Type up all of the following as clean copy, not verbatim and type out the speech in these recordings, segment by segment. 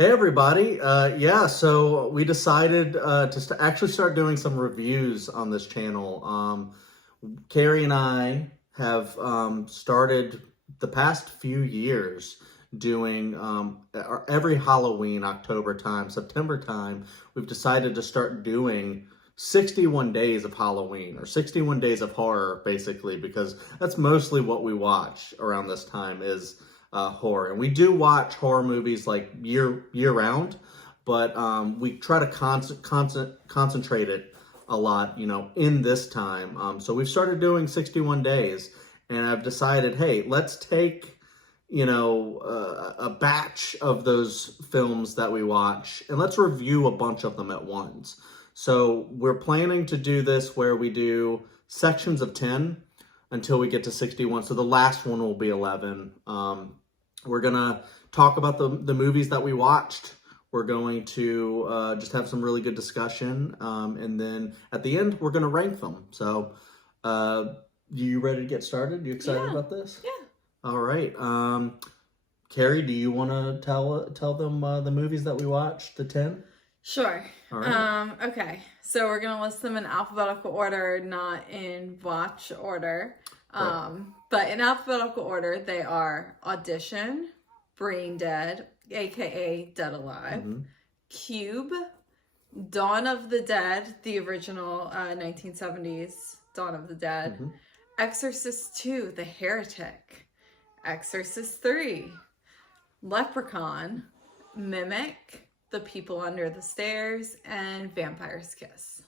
Hey everybody! So we decided to actually start doing some reviews on this channel. Kerri and I have started the past few years doing every Halloween, October time, September time. We've decided to start doing 61 days of Halloween or 61 days of horror, basically, because that's mostly what we watch around this time is horror. And we do watch horror movies like year round, but we try to concentrate it a lot, in this time. So we've started doing 61 days, and I've decided, hey, let's take, a batch of those films that we watch, and let's review a bunch of them at once. So we're planning to do this where we do sections of 10 until we get to 61. So the last one will be 11. We're going to talk about the movies that we watched. We're going to just have some really good discussion. And then at the end, we're going to rank them. So you ready to get started? You excited about this? Yeah. All right. Kerri, do you want to tell them the movies that we watched, the 10? Sure. All right. Okay. So we're going to list them in alphabetical order, not in watch order. Right. But in alphabetical order, they are Audition, Braindead, aka Dead Alive, Cube, Dawn of the Dead, the original 1970s Dawn of the Dead, Exorcist II, the Heretic, Exorcist III, Leprechaun, Mimic, The People Under the Stairs, and Vampire's Kiss.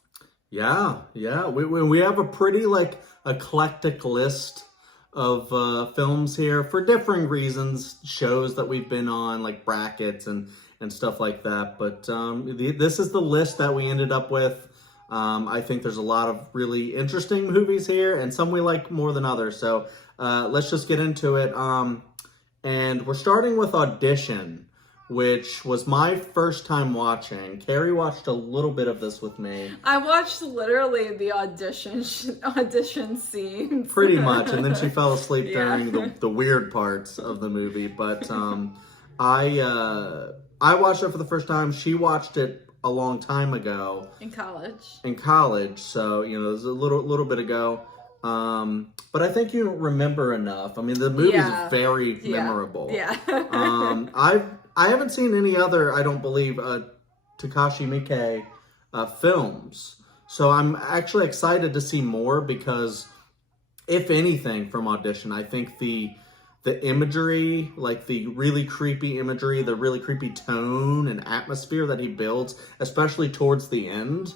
Yeah. We have a pretty eclectic list of films here for differing reasons, shows that we've been on, like brackets and stuff like that. But this is the list that we ended up with. I think there's a lot of really interesting movies here, and some we like more than others. So let's just get into it. And we're starting with Audition, which was my first time watching. Kerri watched a little bit of this with me. I watched literally the audition scenes. Pretty much, and then she fell asleep during the weird parts of the movie. But I watched it for the first time. She watched it a long time ago. In college, so it was a little bit ago. But I think you remember enough. I mean, the movie is very memorable. Yeah. I haven't seen any other, I don't believe, Takashi Miike films. So I'm actually excited to see more because, if anything, from Audition, I think the imagery, like the really creepy imagery, the really creepy tone and atmosphere that he builds, especially towards the end,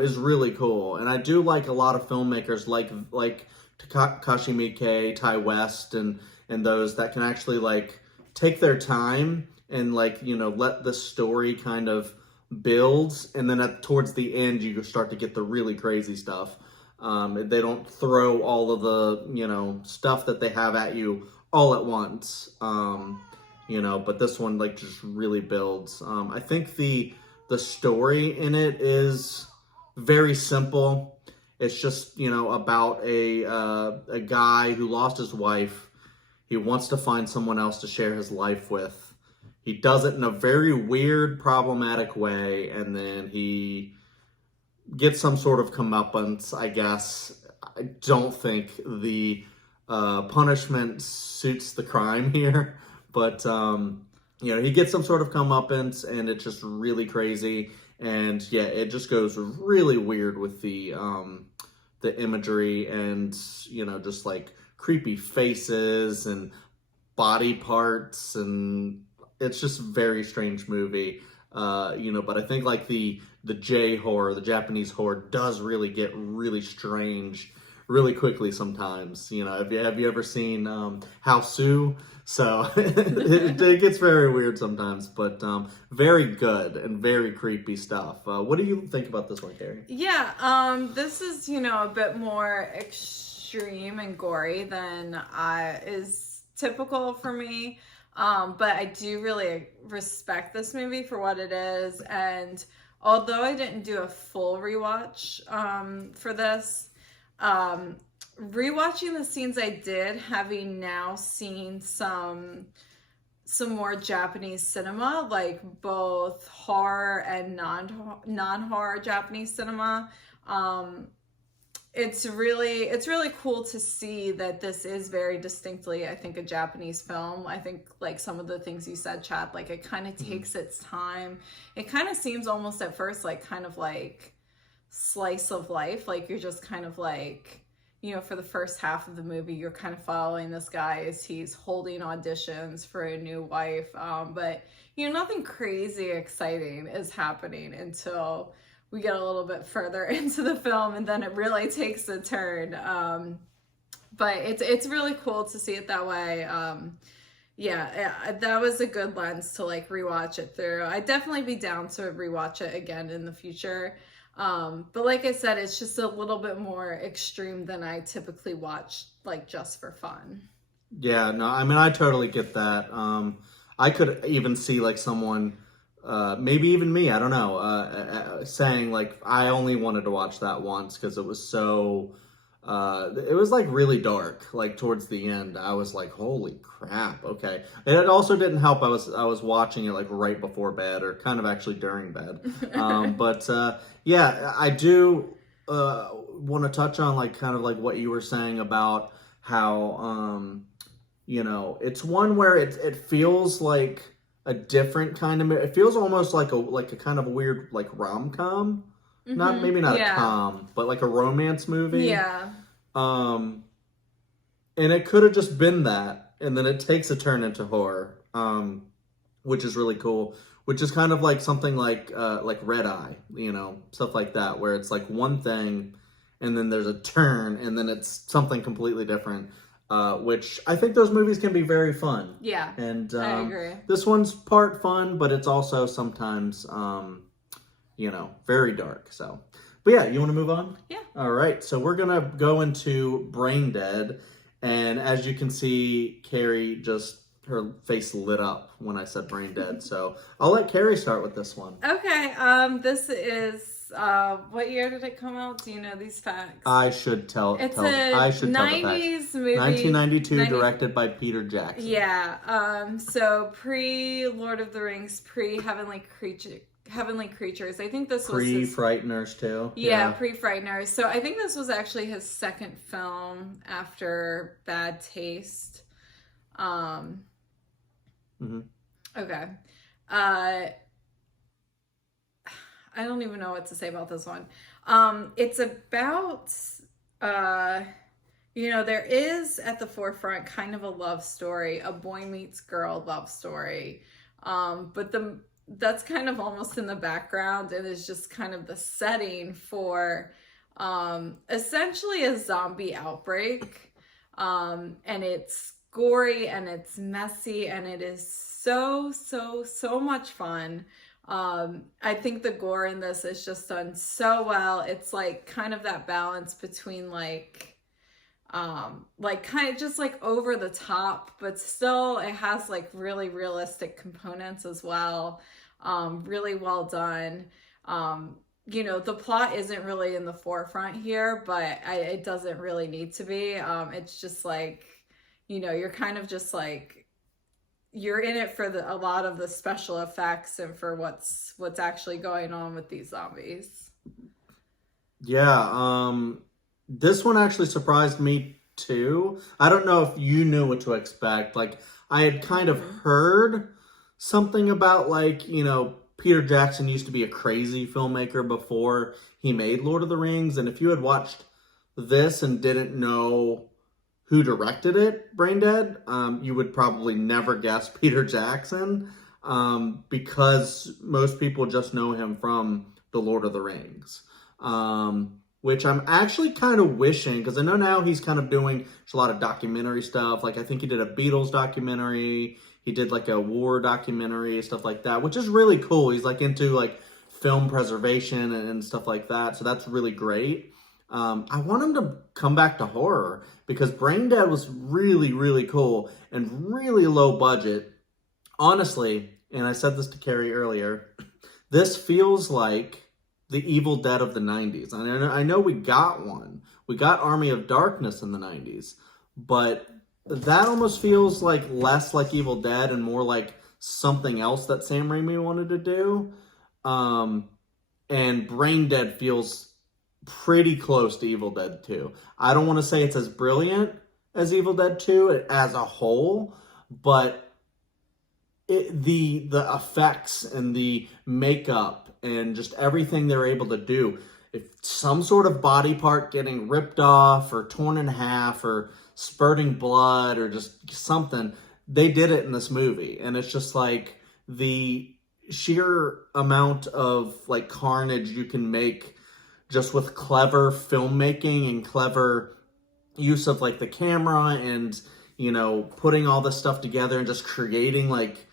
is really cool. And I do like a lot of filmmakers like Takashi Miike, Ty West, and those that can actually take their time and let the story kind of build, and then towards the end you start to get the really crazy stuff. They don't throw all of the stuff that they have at you all at once. But this one just really builds. I think the story in it is very simple. It's just about a guy who lost his wife. He wants to find someone else to share his life with. He does it in a very weird, problematic way, and then he gets some sort of comeuppance, I guess. I don't think the punishment suits the crime here, but he gets some sort of comeuppance, and it's just really crazy. And yeah, it just goes really weird with the imagery and just creepy faces and body parts, and it's just a very strange movie. But I think the J-horror, the Japanese horror, does really get really strange really quickly sometimes. Have you ever seen Houseu? So it gets very weird sometimes, but very good and very creepy stuff. What do you think about this one, Kerri? Yeah, this is, a bit more extreme and gory than is typical for me. But I do really respect this movie for what it is. And although I didn't do a full rewatch for this, rewatching the scenes I did, having now seen some some more Japanese cinema, like both horror and non-horror Japanese cinema. It's really cool to see that this is very distinctly, I think, a Japanese film. I think like some of the things you said, Chad, like it kind of takes its time. It kind of seems almost at first like kind of like slice of life. Like you're just kind of like, you know, for the first half of the movie, you're kind of following this guy as he's holding auditions for a new wife. But, you know, nothing crazy exciting is happening until we get a little bit further into the film, and then it really takes a turn. But it's really cool to see it that way. Yeah, that was a good lens to like rewatch it through. I'd definitely be down to rewatch it again in the future. But like I said, it's just a little bit more extreme than I typically watch, like just for fun. Yeah, no, I mean, I totally get that. I could even see like someone, maybe even me, I don't know, saying like, I only wanted to watch that once because it was so, it was like really dark, like towards the end. I was like, holy crap, okay. And it also didn't help, I was watching it like right before bed, or kind of actually during bed. But yeah, I do want to touch on like kind of like what you were saying about how, you know, it's one where it feels like a different kind of, it feels almost like a kind of a weird like rom-com. Not maybe not a com, but like a romance movie. Yeah. And it could have just been that, and then it takes a turn into horror, which is really cool. Which is kind of like something like Red Eye, you know, stuff like that, where it's like one thing, and then there's a turn, and then it's something completely different. Which I think those movies can be very fun. Yeah. And I agree. This one's part fun, but it's also sometimes you know, very dark. So, but yeah, you want to move on? Yeah. All right. So we're gonna go into Braindead, and as you can see, Kerri just her face lit up when I said Braindead. So I'll let Kerri start with this one. Okay. This is what year did it come out? Do you know these facts? I should tell. It's I should tell the facts. 90s movie. 1992, directed by Peter Jackson. Yeah. So pre Lord of the Rings, pre Heavenly Creatures. I think this was Pre-Frighteners too. Yeah, pre-Frighteners. So I think this was actually his second film after Bad Taste. Okay. I don't even know what to say about this one. It's about, you know, there is at the forefront kind of a love story, a boy meets girl love story. But that's kind of almost in the background, and is just kind of the setting for essentially a zombie outbreak. And it's gory and it's messy, and it is so much fun. I think the gore in this is just done so well. It's like kind of that balance between like kind of just like over the top, but still it has like really realistic components as well. Really well done. You know, the plot isn't really in the forefront here, but it doesn't really need to be. It's just like, you know, you're kind of just like, you're in it for a lot of the special effects and for what's actually going on with these zombies. Yeah, this one actually surprised me too. I don't know if you knew what to expect. Like, I had kind of heard something about, like, you know, Peter Jackson used to be a crazy filmmaker before he made Lord of the Rings, and if you had watched this and didn't know who directed it, Braindead, you would probably never guess Peter Jackson, because most people just know him from The Lord of the Rings, which I'm actually kind of wishing, because I know now he's kind of doing a lot of documentary stuff. Like, I think he did a Beatles documentary, he did like a war documentary, stuff like that, which is really cool. He's like into like film preservation and stuff like that, so that's really great. I want him to come back to horror, because Braindead was really cool and really low budget. Honestly, and I said this to Kerri earlier, this feels like the Evil Dead of the 90s. I know we got one. We got Army of Darkness in the 90s, but that almost feels like less like Evil Dead and more like something else that Sam Raimi wanted to do. And Braindead feels pretty close to Evil Dead 2. I don't want to say it's as brilliant as Evil Dead 2 as a whole, but the effects and the makeup and just everything they're able to do, if some sort of body part getting ripped off or torn in half or spurting blood or just something, they did it in this movie. And it's just like the sheer amount of like carnage you can make just with clever filmmaking and clever use of like the camera and, you know, putting all this stuff together and just creating like,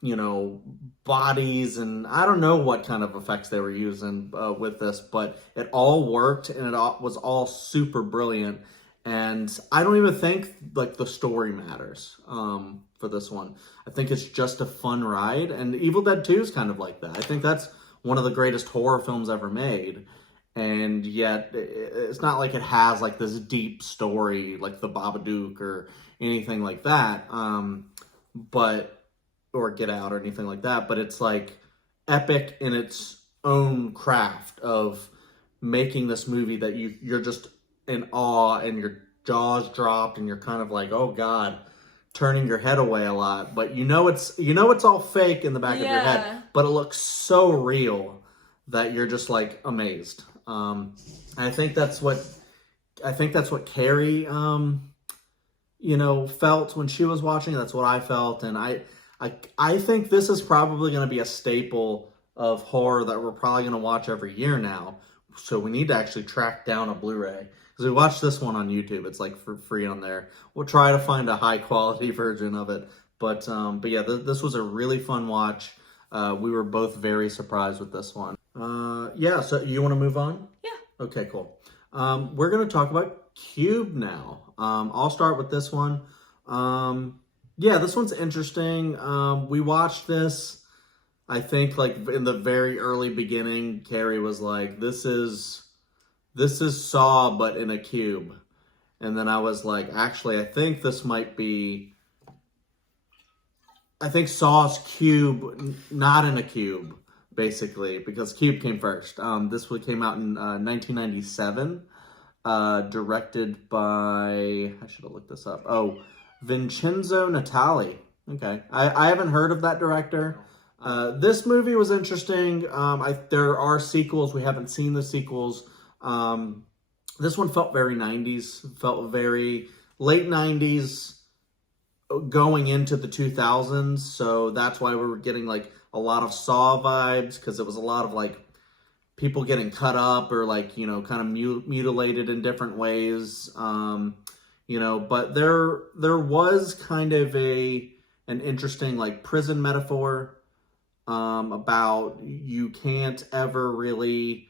you know, bodies, and I don't know what kind of effects they were using with this, but it all worked and it all, was all super brilliant. And I don't even think like the story matters for this one. I think it's just a fun ride, and Evil Dead 2 is kind of like that. I think that's one of the greatest horror films ever made, and yet it's not like it has like this deep story like the Babadook or anything like that. But or Get Out or anything like that, but it's like epic in its own craft of making this movie that you're just in awe and your jaws dropped and you're kind of like, oh God, turning your head away a lot. But you know it's all fake in the back of your head, but it looks so real that you're just like amazed. I think that's what Kerri you know, felt when she was watching. That's what I felt, and I think this is probably going to be a staple of horror that we're probably going to watch every year now. So we need to actually track down a Blu-ray, because we watched this one on YouTube. It's like for free on there. We'll try to find a high quality version of it. But yeah, this was a really fun watch. We were both very surprised with this one. Yeah, so you want to move on? Yeah. Okay, cool. We're going to talk about Cube now. I'll start with this one. Yeah, this one's interesting. We watched this, I think, like in the very early beginning. Kerri was like, this is Saw, but in a cube. And then I was like, actually, I think this might be, I think Saw's Cube, not in a cube, basically, because Cube came first. This one came out in 1997, directed by, I should have looked this up. Oh, Vincenzo Natali. Okay. I haven't heard of that director. This movie was interesting. There are sequels. We haven't seen the sequels. This one felt very 90s. Felt very late 90s going into the 2000s. So that's why we were getting like a lot of Saw vibes, because it was a lot of like people getting cut up or like, you know, kind of mutilated in different ways. You know, but there was kind of an interesting like prison metaphor about you can't ever really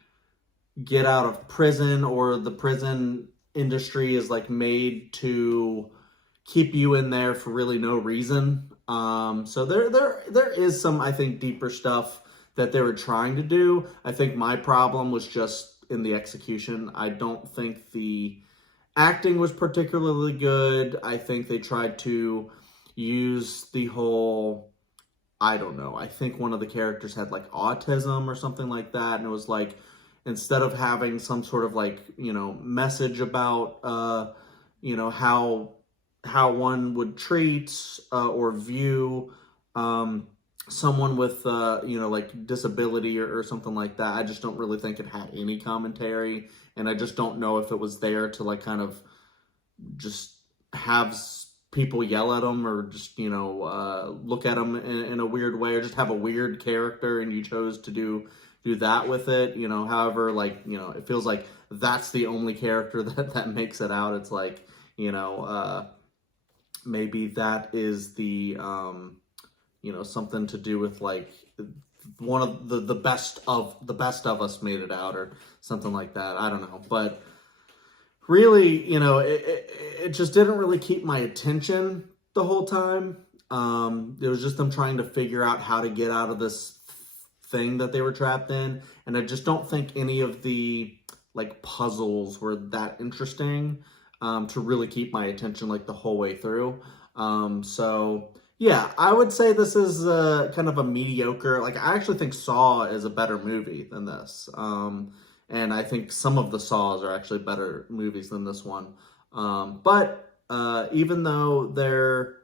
get out of prison, or the prison industry is like made to keep you in there for really no reason. So there is some, I think, deeper stuff that they were trying to do. I think my problem was just in the execution. I don't think the acting was particularly good. I think they tried to use the whole, I don't know, I think one of the characters had like autism or something like that. And it was like, instead of having some sort of like, you know, message about, you know, how one would treat or view someone with, you know, like disability or something like that. I just don't really think it had any commentary. And I just don't know if it was there to like kind of just have people yell at them, or just, you know, look at them in a weird way, or just have a weird character and you chose to do that with it. You know, however, like, you know, it feels like that's the only character that makes it out. It's like, you know, maybe that is the, you know, something to do with like one of the best of us made it out, or something like that. I don't know, but really, you know, it just didn't really keep my attention the whole time. It was just them trying to figure out how to get out of this thing that they were trapped in, and I just don't think any of the like puzzles were that interesting. to really keep my attention like the whole way through. So yeah, I would say this is kind of a mediocre. Like, I actually think Saw is a better movie than this. And I think some of the Saws are actually better movies than this one. But even though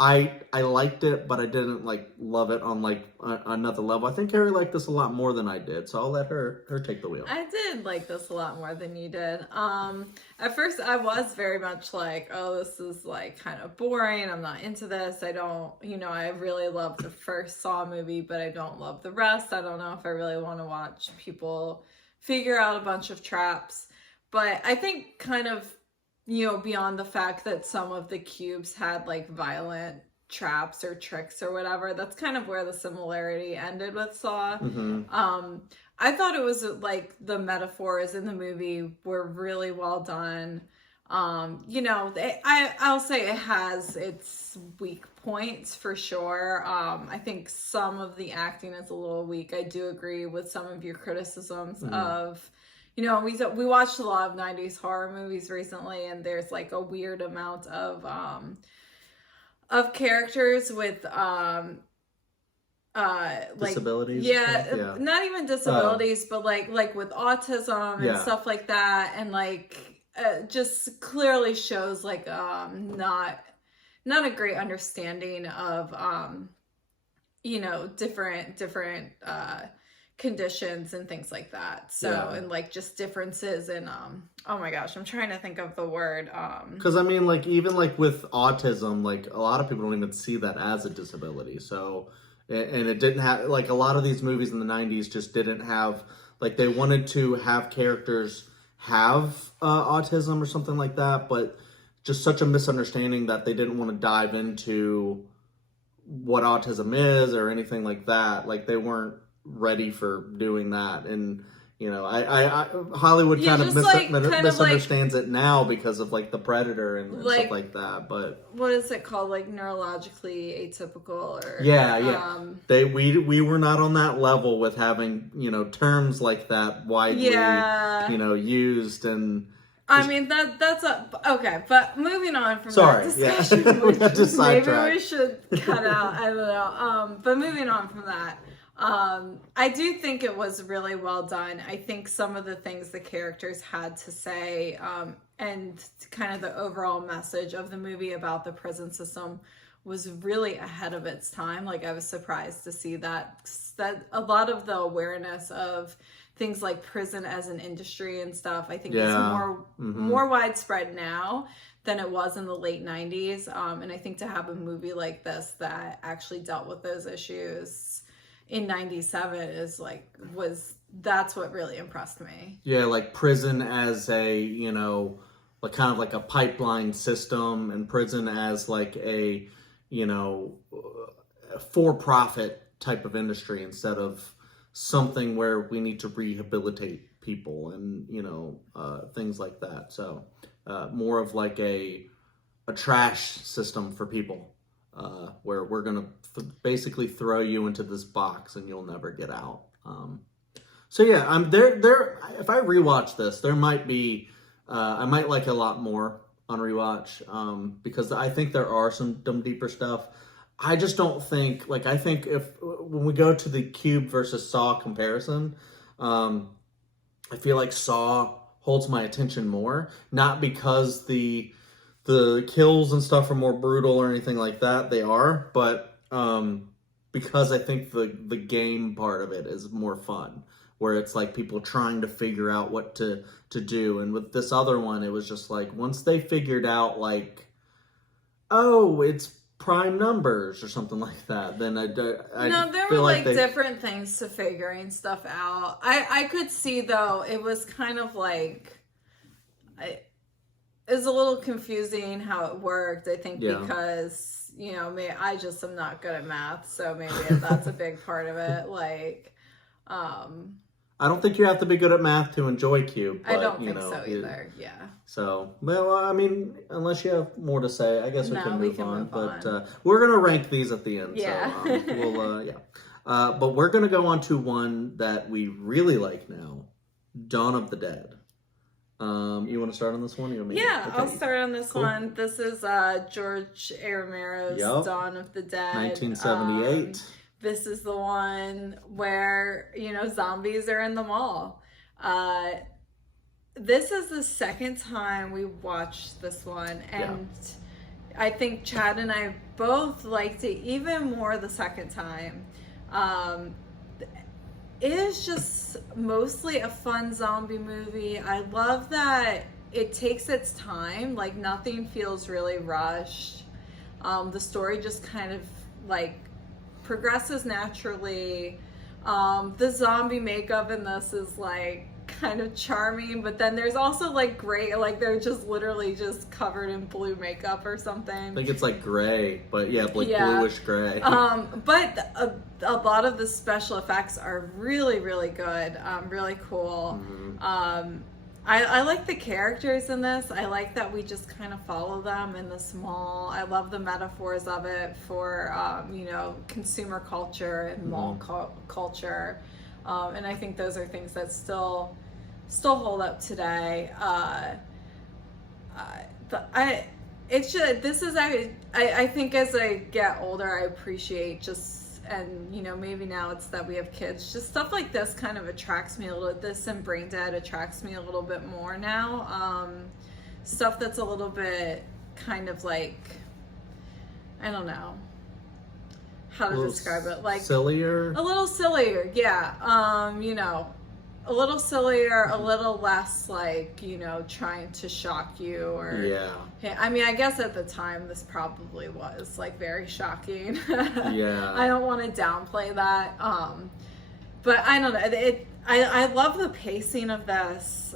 I liked it, but I didn't like love it on like another level. I think Kerri liked this a lot more than I did, so I'll let her take the wheel. I did like this a lot more than you did. At first I was very much like, oh, this is like kind of boring. I'm not into this. I don't, I really love the first Saw movie, but I don't love the rest. I don't know if I really want to watch people figure out a bunch of traps. But I think kind of, beyond the fact that some of the cubes had like violent traps or tricks or whatever, that's kind of where the similarity ended with Saw. I thought it was like the metaphors in the movie were really well done. I'll say it has its weak points for sure. I think some of the acting is a little weak. I do agree with some of your criticisms of, we watched a lot of 90s horror movies recently, and there's like a weird amount of characters with like disabilities. Yeah, not even disabilities, but like with autism and stuff like that, and like just clearly shows like not a great understanding of different conditions and things like that. So and like just differences in oh my gosh, I'm trying to think of the word. Because I mean, like, even like with autism, like a lot of people don't even see that as a disability. So, and it didn't have, like, a lot of these movies in the 90s just didn't have, like, they wanted to have characters have autism or something like that, but just such a misunderstanding that they didn't want to dive into what autism is or anything like that. Like, they weren't ready for doing that. And I Hollywood kind of misunderstands it now because of like The Predator and stuff like that. But what is it called, like neurologically atypical or we were not on that level with having terms like that widely used. And I mean that's okay, but moving on from that discussion, we got to sidetrack. Maybe we should cut out, I don't know, but moving on from that, I do think it was really well done. I think some of the things the characters had to say, and kind of the overall message of the movie about the prison system was really ahead of its time. Like, I was surprised to see that a lot of the awareness of things like prison as an industry and stuff, I think is more widespread now than it was in the late 90s. And I think to have a movie like this that actually dealt with those issues in 97 that's what really impressed me. Yeah, like prison as a, like kind of like a pipeline system, and prison as like a, for-profit type of industry instead of something where we need to rehabilitate people and, things like that. So more of like a trash system for people. Where we're going to basically throw you into this box and you'll never get out. So yeah, I'm there. If I rewatch this, there might be, I might like a lot more on rewatch, because I think there are some deeper stuff. I just don't think, like, I think when we go to the Cube versus Saw comparison, I feel like Saw holds my attention more, not because the kills and stuff are more brutal or anything like that. They are, but because I think the game part of it is more fun, where it's like people trying to figure out what to do. And with this other one, it was just like, once they figured out like, oh, it's prime numbers or something like that, then there were like different things to figuring stuff out. I could see, though, it was kind of like, it was a little confusing how it worked, I think, because, I just am not good at math, so maybe that's a big part of it. Like, I don't think you have to be good at math to enjoy Cube. But, I don't think so either, So, well, I mean, unless you have more to say, I guess we can move on. But we're going to rank these at the end. Yeah. So, but we're going to go on to one that we really like now, Dawn of the Dead. You want to start on this one? Yeah, Okay. I'll start on this Cool. one. This is George A. Romero's Yep. Dawn of the Dead. 1978. This is the one where, zombies are in the mall. This is the second time we watched this one, and I think Chad and I both liked it even more the second time. It is just mostly a fun zombie movie. I love that it takes its time, like nothing feels really rushed. The story just kind of like progresses naturally. The zombie makeup in this is like kind of charming, but then there's also like gray, like they're just literally just covered in blue makeup or something. I think it's like gray, but bluish gray. But a lot of the special effects are really, really good, really cool. I like the characters in this. I like that we just kind of follow them in this mall. I love the metaphors of it for, consumer culture and mall culture. And I think those are things that still hold up today. I think as I get older, I appreciate maybe now it's that we have kids, just stuff like this kind of attracts me a little. This and Braindead attracts me a little bit more now. Stuff that's a little bit kind of like, I don't know how to describe it, like sillier, a little sillier, yeah. A little sillier, a little less like, trying to shock you or I mean, I guess at the time this probably was like very shocking. I don't want to downplay that, but I don't know, I love the pacing of this.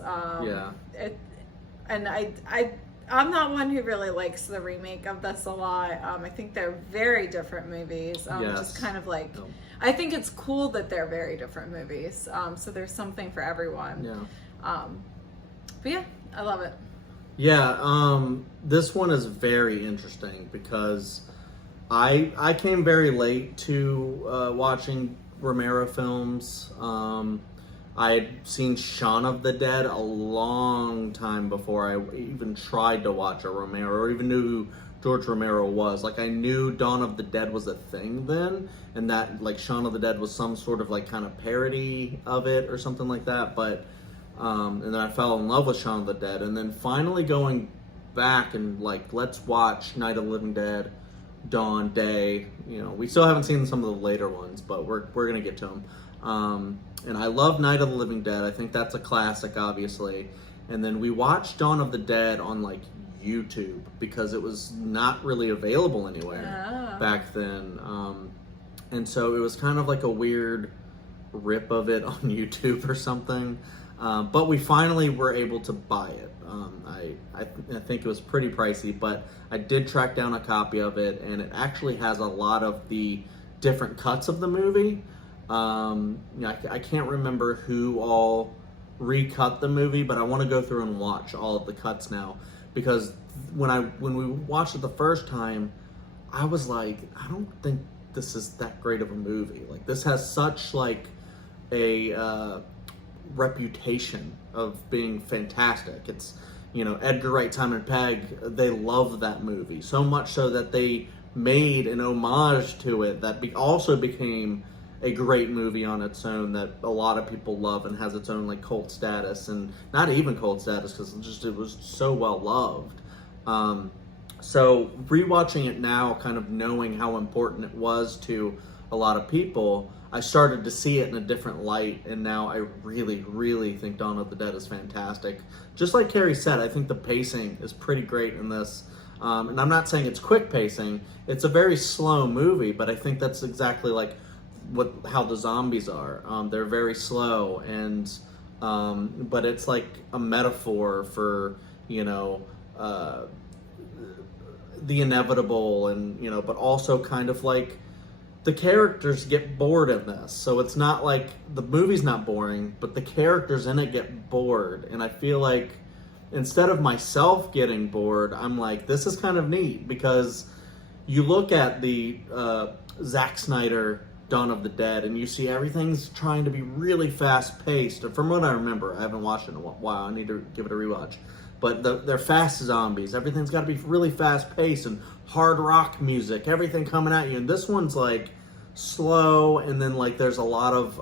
I'm not one who really likes the remake of this a lot. I think they're very different movies. Just kind of like, I think it's cool that they're very different movies. So there's something for everyone. But yeah, I love it. This one is very interesting because I came very late to watching Romero films. I had seen Shaun of the Dead a long time before I even tried to watch a Romero or even knew who George Romero was. Like, I knew Dawn of the Dead was a thing then, and that like Shaun of the Dead was some sort of like kind of parody of it or something like that. But and then I fell in love with Shaun of the Dead, and then finally going back and like, let's watch Night of the Living Dead, Dawn, Day. We still haven't seen some of the later ones, but we're gonna get to them. And I love Night of the Living Dead. I think that's a classic, obviously. And then we watched Dawn of the Dead on like YouTube because it was not really available anywhere back then. And so it was kind of like a weird rip of it on YouTube or something. But we finally were able to buy it. I think it was pretty pricey, but I did track down a copy of it, and it actually has a lot of the different cuts of the movie. I can't remember who all recut the movie, but I want to go through and watch all of the cuts now, because when we watched it the first time, I was like, I don't think this is that great of a movie. Like, this has such like a reputation of being fantastic. It's, Edgar Wright, Simon Pegg, they love that movie so much so that they made an homage to it that also became a great movie on its own that a lot of people love and has its own like cult status, and not even cult status because it was so well loved. So rewatching it now, kind of knowing how important it was to a lot of people, I started to see it in a different light, and now I really, really think Dawn of the Dead is fantastic. Just like Kerri said, I think the pacing is pretty great in this. And I'm not saying it's quick pacing. It's a very slow movie, but I think that's exactly like how the zombies are. They're very slow, and but it's like a metaphor for the inevitable, and but also kind of like the characters get bored in this. So it's not like the movie's not boring, but the characters in it get bored, and I feel like instead of myself getting bored, I'm like, this is kind of neat, because you look at the Zack Snyder Dawn of the Dead, and you see everything's trying to be really fast-paced. From what I remember, I haven't watched it in a while. I need to give it a rewatch. But they're fast zombies. Everything's got to be really fast-paced and hard rock music. Everything coming at you. And this one's like slow, and then like there's a lot of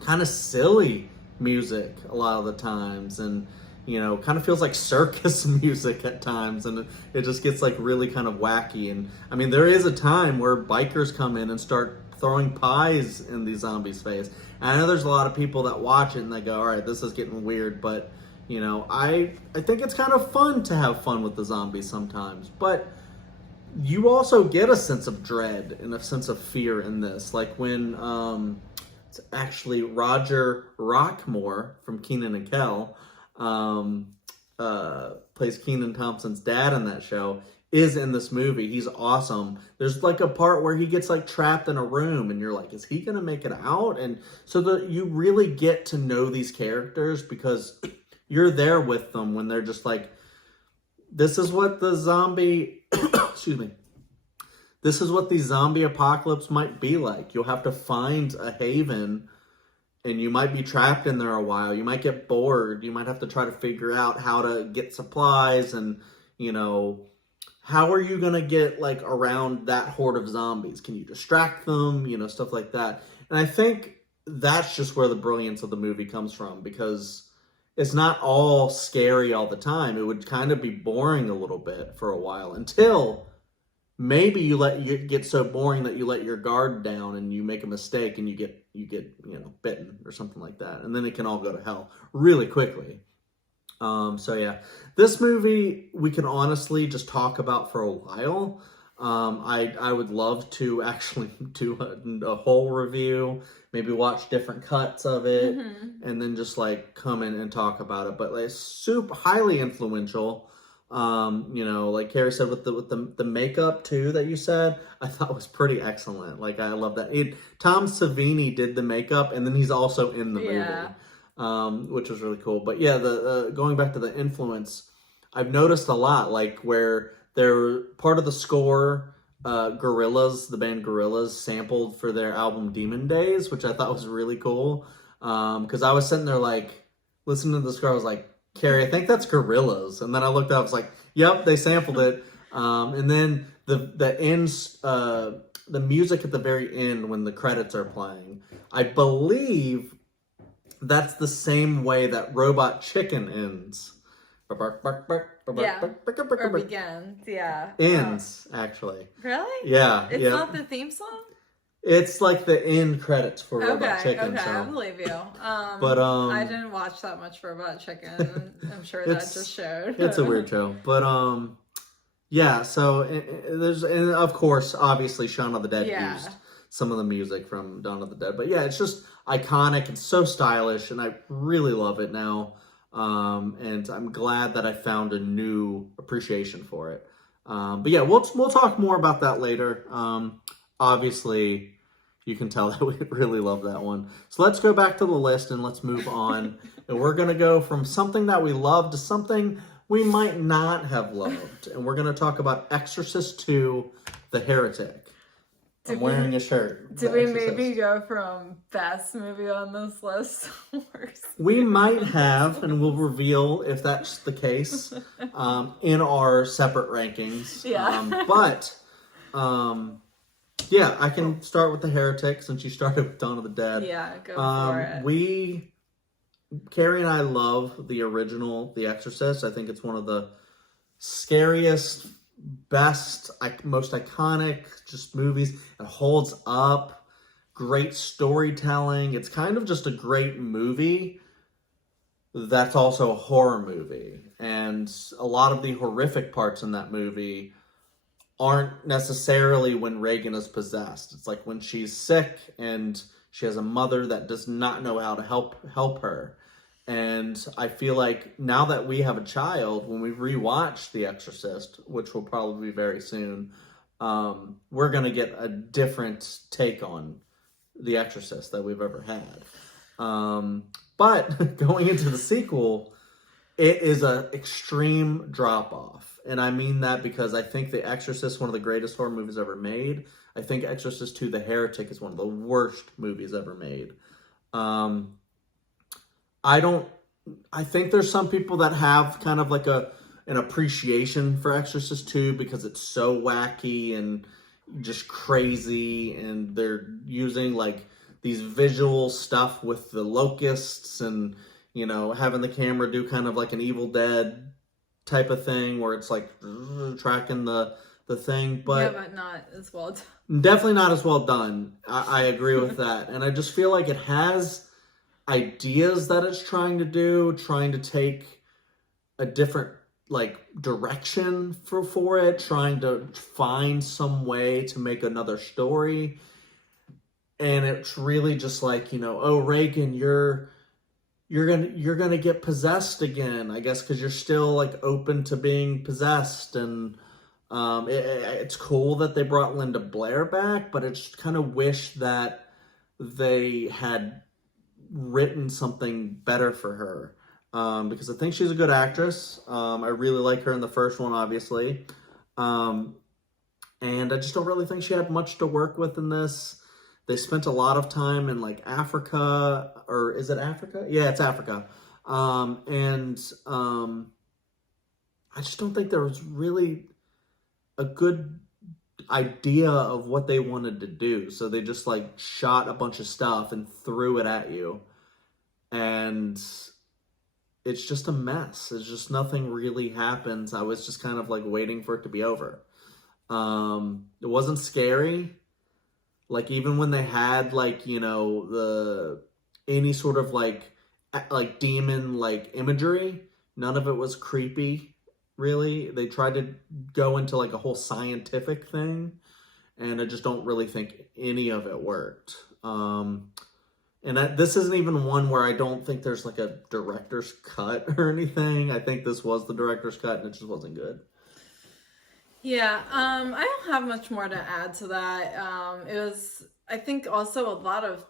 kind of silly music a lot of the times, and you know, kind of feels like circus music at times, and it just gets like really kind of wacky. And I mean, there is a time where bikers come in and start throwing pies in these zombies' face. And I know there's a lot of people that watch it and they go, all right, this is getting weird, but you know, I think it's kind of fun to have fun with the zombies sometimes. But you also get a sense of dread and a sense of fear in this. Like when it's actually Roger Rockmore from Kenan and Kel, plays Kenan Thompson's dad in that show, is in this movie. He's awesome. There's like a part where he gets like trapped in a room and you're like, is he gonna make it out? And so you really get to know these characters because you're there with them when they're just like, this is what the zombie excuse me, this is what the zombie apocalypse might be like. You'll have to find a haven, and you might be trapped in there a while. You might get bored. You might have to try to figure out how to get supplies, and, you know, how are you going to get, like, around that horde of zombies? Can you distract them? You know, stuff like that. And I think that's just where the brilliance of the movie comes from, because it's not all scary all the time. It would kind of be boring a little bit for a while, until maybe you get so boring that you let your guard down and you make a mistake and you get bitten or something like that, and then it can all go to hell really quickly. So yeah, this movie we can honestly just talk about for a while. I would love to actually do a whole review, maybe watch different cuts of it, and then just like come in and talk about it. But like, super highly influential. You know, like Kerri said, with the makeup too that you said, I thought was pretty excellent. Like, I love that. Tom Savini did the makeup, and then he's also in the movie, which was really cool. But yeah, the going back to the influence, I've noticed a lot, like where they're part of the score, Gorillaz, the band Gorillaz, sampled for their album Demon Days, which I thought was really cool. Because I was sitting there like listening to the score, I was like, Kerri, I think that's Gorillaz. And then I looked up, I was like, yep, they sampled it. And then the ends, the music at the very end when the credits are playing, I believe that's the same way that Robot Chicken ends. Yeah, or begins, yeah. Ends, actually. Really? Yeah. It's not the theme song? It's like the end credits for Robot Chicken. Okay, so. I believe you. But I didn't watch that much for Robot Chicken. I'm sure that just showed. It's a weird show. But yeah, so and of course, obviously Shaun of the Dead used some of the music from Dawn of the Dead. But yeah, it's just iconic. It's so stylish, and I really love it now. And I'm glad that I found a new appreciation for it. But yeah, we'll talk more about that later. Obviously, you can tell that we really love that one. So let's go back to the list and let's move on. And we're going to go from something that we love to something we might not have loved. And we're going to talk about Exorcist II, The Heretic. I'm wearing a shirt. Did we maybe go from best movie on this list to worst? We might have, and we'll reveal if that's the case in our separate rankings. Yeah. Yeah, I can start with The Heretic since you started with Dawn of the Dead. Yeah, go for it. Kerri and I love the original The Exorcist. I think it's one of the scariest, best, most iconic just movies. It holds up. Great storytelling. It's kind of just a great movie that's also a horror movie. And a lot of the horrific parts in that movie aren't necessarily when Regan is possessed. It's like when she's sick and she has a mother that does not know how to help her. And I feel like now that we have a child, when we rewatch The Exorcist, which will probably be very soon, we're going to get a different take on The Exorcist that we've ever had. But going into the sequel, it is an extreme drop-off. And I mean that because I think The Exorcist is one of the greatest horror movies ever made. I think Exorcist II, The Heretic is one of the worst movies ever made. Um, I think there's some people that have kind of like an appreciation for Exorcist 2 because it's so wacky and just crazy, and they're using like these visual stuff with the locusts and, you know, having the camera do kind of like an Evil Dead type of thing where it's like tracking the thing, but not as well done. definitely not as well done. I agree with that. And I just feel like it has ideas that it's trying to take a different like direction for it, trying to find some way to make another story. And it's really just like, you know, oh, Reagan, you're gonna get possessed again, I guess, because you're still like open to being possessed. And it's cool that they brought Linda Blair back, but I just kind of wish that they had written something better for her, because I think she's a good actress. I really like her in the first one, obviously, and I just don't really think she had much to work with in this. They spent a lot of time in like Africa, or is it Africa? Yeah, it's Africa. And I just don't think there was really a good idea of what they wanted to do. So they just like shot a bunch of stuff and threw it at you. And it's just a mess. It's just nothing really happens. I was just kind of like waiting for it to be over. It wasn't scary. Like even when they had like, you know, any sort of like demon like imagery, none of it was creepy, really. They tried to go into like a whole scientific thing, and I just don't really think any of it worked. This isn't even one where I don't think there's like a director's cut or anything. I think this was the director's cut, and it just wasn't good. Yeah, I don't have much more to add to that. It was, I think, also a lot of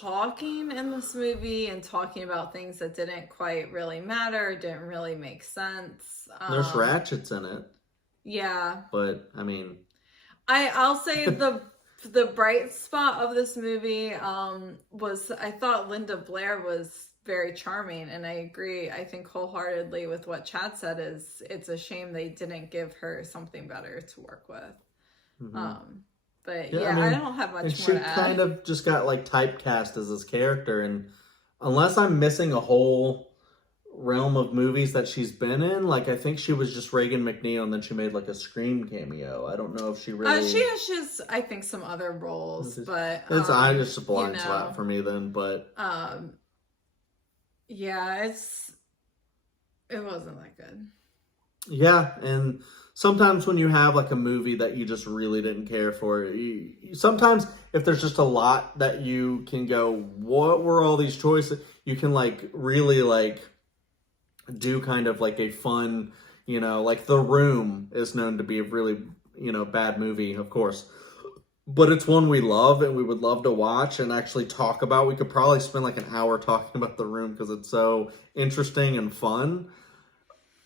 talking in this movie and talking about things that didn't quite really matter, didn't really make sense. There's ratchets in it. Yeah. But, I mean... I'll say the bright spot of this movie was, I thought Linda Blair was very charming, and I agree, I think wholeheartedly with what Chad said. Is it's a shame they didn't give her something better to work with. But yeah, I mean, I don't have much more to add. She kind of just got like typecast as this character, and unless I'm missing a whole realm of movies that she's been in, like I think she was just Reagan McNeil, and then she made like a Scream cameo. I don't know if she really... she has just, I think, some other roles, but it's I just a blind spot for me then. But yeah, it wasn't that good. Yeah, and sometimes when you have like a movie that you just really didn't care for, sometimes if there's just a lot that you can go, what were all these choices? You can like really like do kind of like a fun, you know, like The Room is known to be a really, you know, bad movie, of course. But it's one we love and we would love to watch and actually talk about. We could probably spend like an hour talking about The Room because it's so interesting and fun.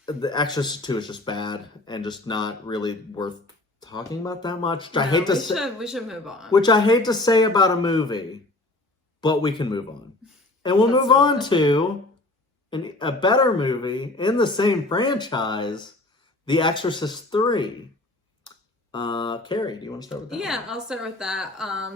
The Exorcist II is just bad and just not really worth talking about that much. Which I hate to say, we should move on. Which I hate to say about a movie, but we can move on. And we'll move on to a better movie in the same franchise, The Exorcist III. Kerri, do you want to start with that? Yeah, I'll start with that.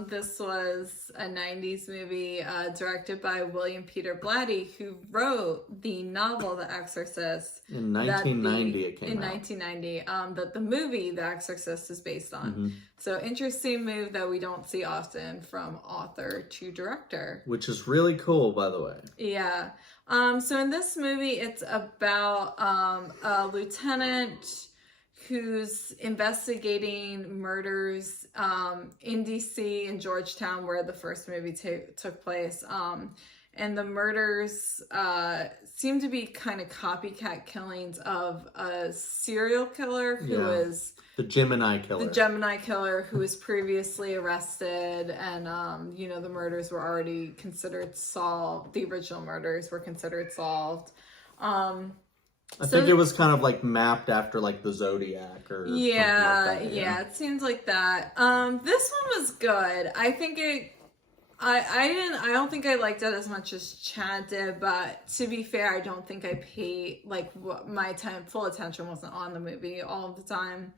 This was a 90s movie directed by William Peter Blatty, who wrote the novel The Exorcist. In 1990 it came out. In 1990, that the movie The Exorcist is based on. Mm-hmm. So interesting move that we don't see often from author to director. Which is really cool, by the way. Yeah. So in this movie, it's about a lieutenant who's investigating murders in DC and Georgetown, where the first movie took place. And the murders seem to be kind of copycat killings of a serial killer who is... The Gemini Killer. The Gemini Killer, who was previously arrested, and, you know, the murders were already considered solved. The original murders were considered solved. I think it was kind of like mapped after like the Zodiac or something like that. Yeah, it seems like that. This one was good. I think I don't think I liked it as much as Chad did, but to be fair, I don't think I paid like what my full attention wasn't on the movie all of the time.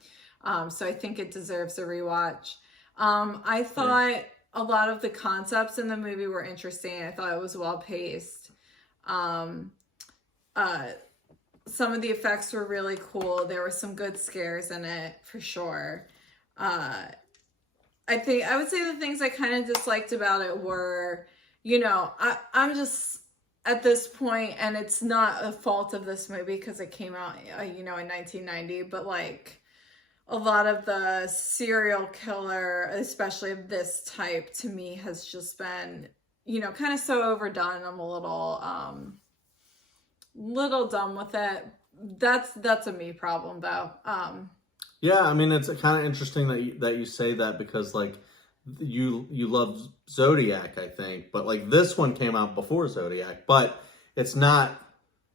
So I think it deserves a rewatch. I thought a lot of the concepts in the movie were interesting. I thought it was well paced. Some of the effects were really cool. There were some good scares in it for sure. I would say the things I kind of disliked about it were, I'm just at this point, and it's not a fault of this movie because it came out, in 1990, but like a lot of the serial killer, especially of this type, to me has just been, kind of so overdone. I'm a little done with it. That's a me problem though. Yeah, I mean, it's kind of interesting that you say that because like you love Zodiac, I think, but like this one came out before Zodiac, but it's not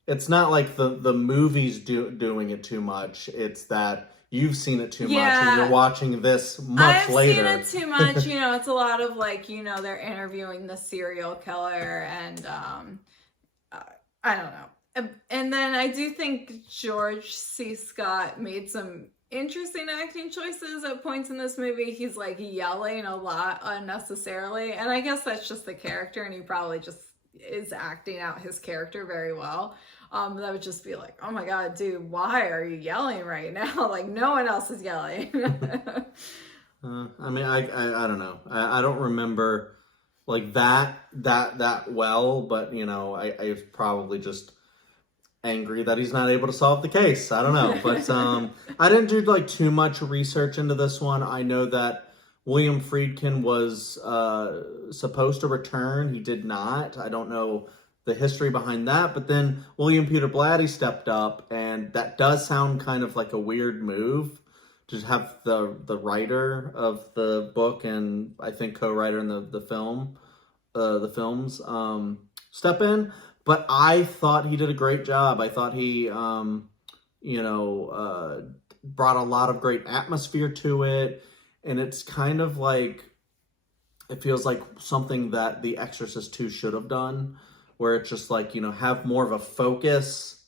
like the movies doing it too much. It's that you've seen it too much and you're watching this much later. I've seen it too much. It's a lot of like, they're interviewing the serial killer and I don't know. And then I do think George C. Scott made some interesting acting choices at points in this movie. He's like yelling a lot unnecessarily, and I guess that's just the character, and he probably just is acting out his character very well. That would just be like, oh my god, dude, why are you yelling right now? Like no one else is yelling. I mean, I don't know. I don't remember like that well, but I probably just angry that he's not able to solve the case. I don't know, but I didn't do like too much research into this one. I know that William Friedkin was supposed to return. He did not. I don't know the history behind that, but then William Peter Blatty stepped up, and that does sound kind of like a weird move to have the writer of the book and I think co-writer in the films step in. But I thought he did a great job. I thought he, brought a lot of great atmosphere to it. And it's kind of like, it feels like something that The Exorcist II should have done, where it's just like, have more of a focus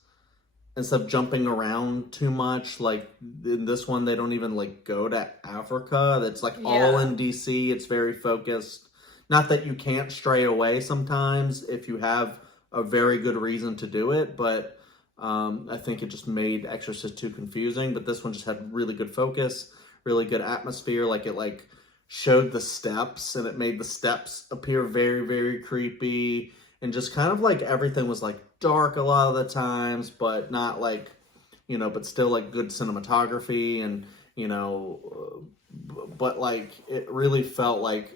instead of jumping around too much. Like in this one, they don't even like go to Africa. That's like all in DC. It's very focused. Not that you can't stray away sometimes if you have a very good reason to do it, but I think it just made Exorcist II confusing. But this one just had really good focus, really good atmosphere. Like it like showed the steps, and it made the steps appear very, very creepy, and just kind of like everything was like dark a lot of the times, but not like, but still like good cinematography, and but like it really felt like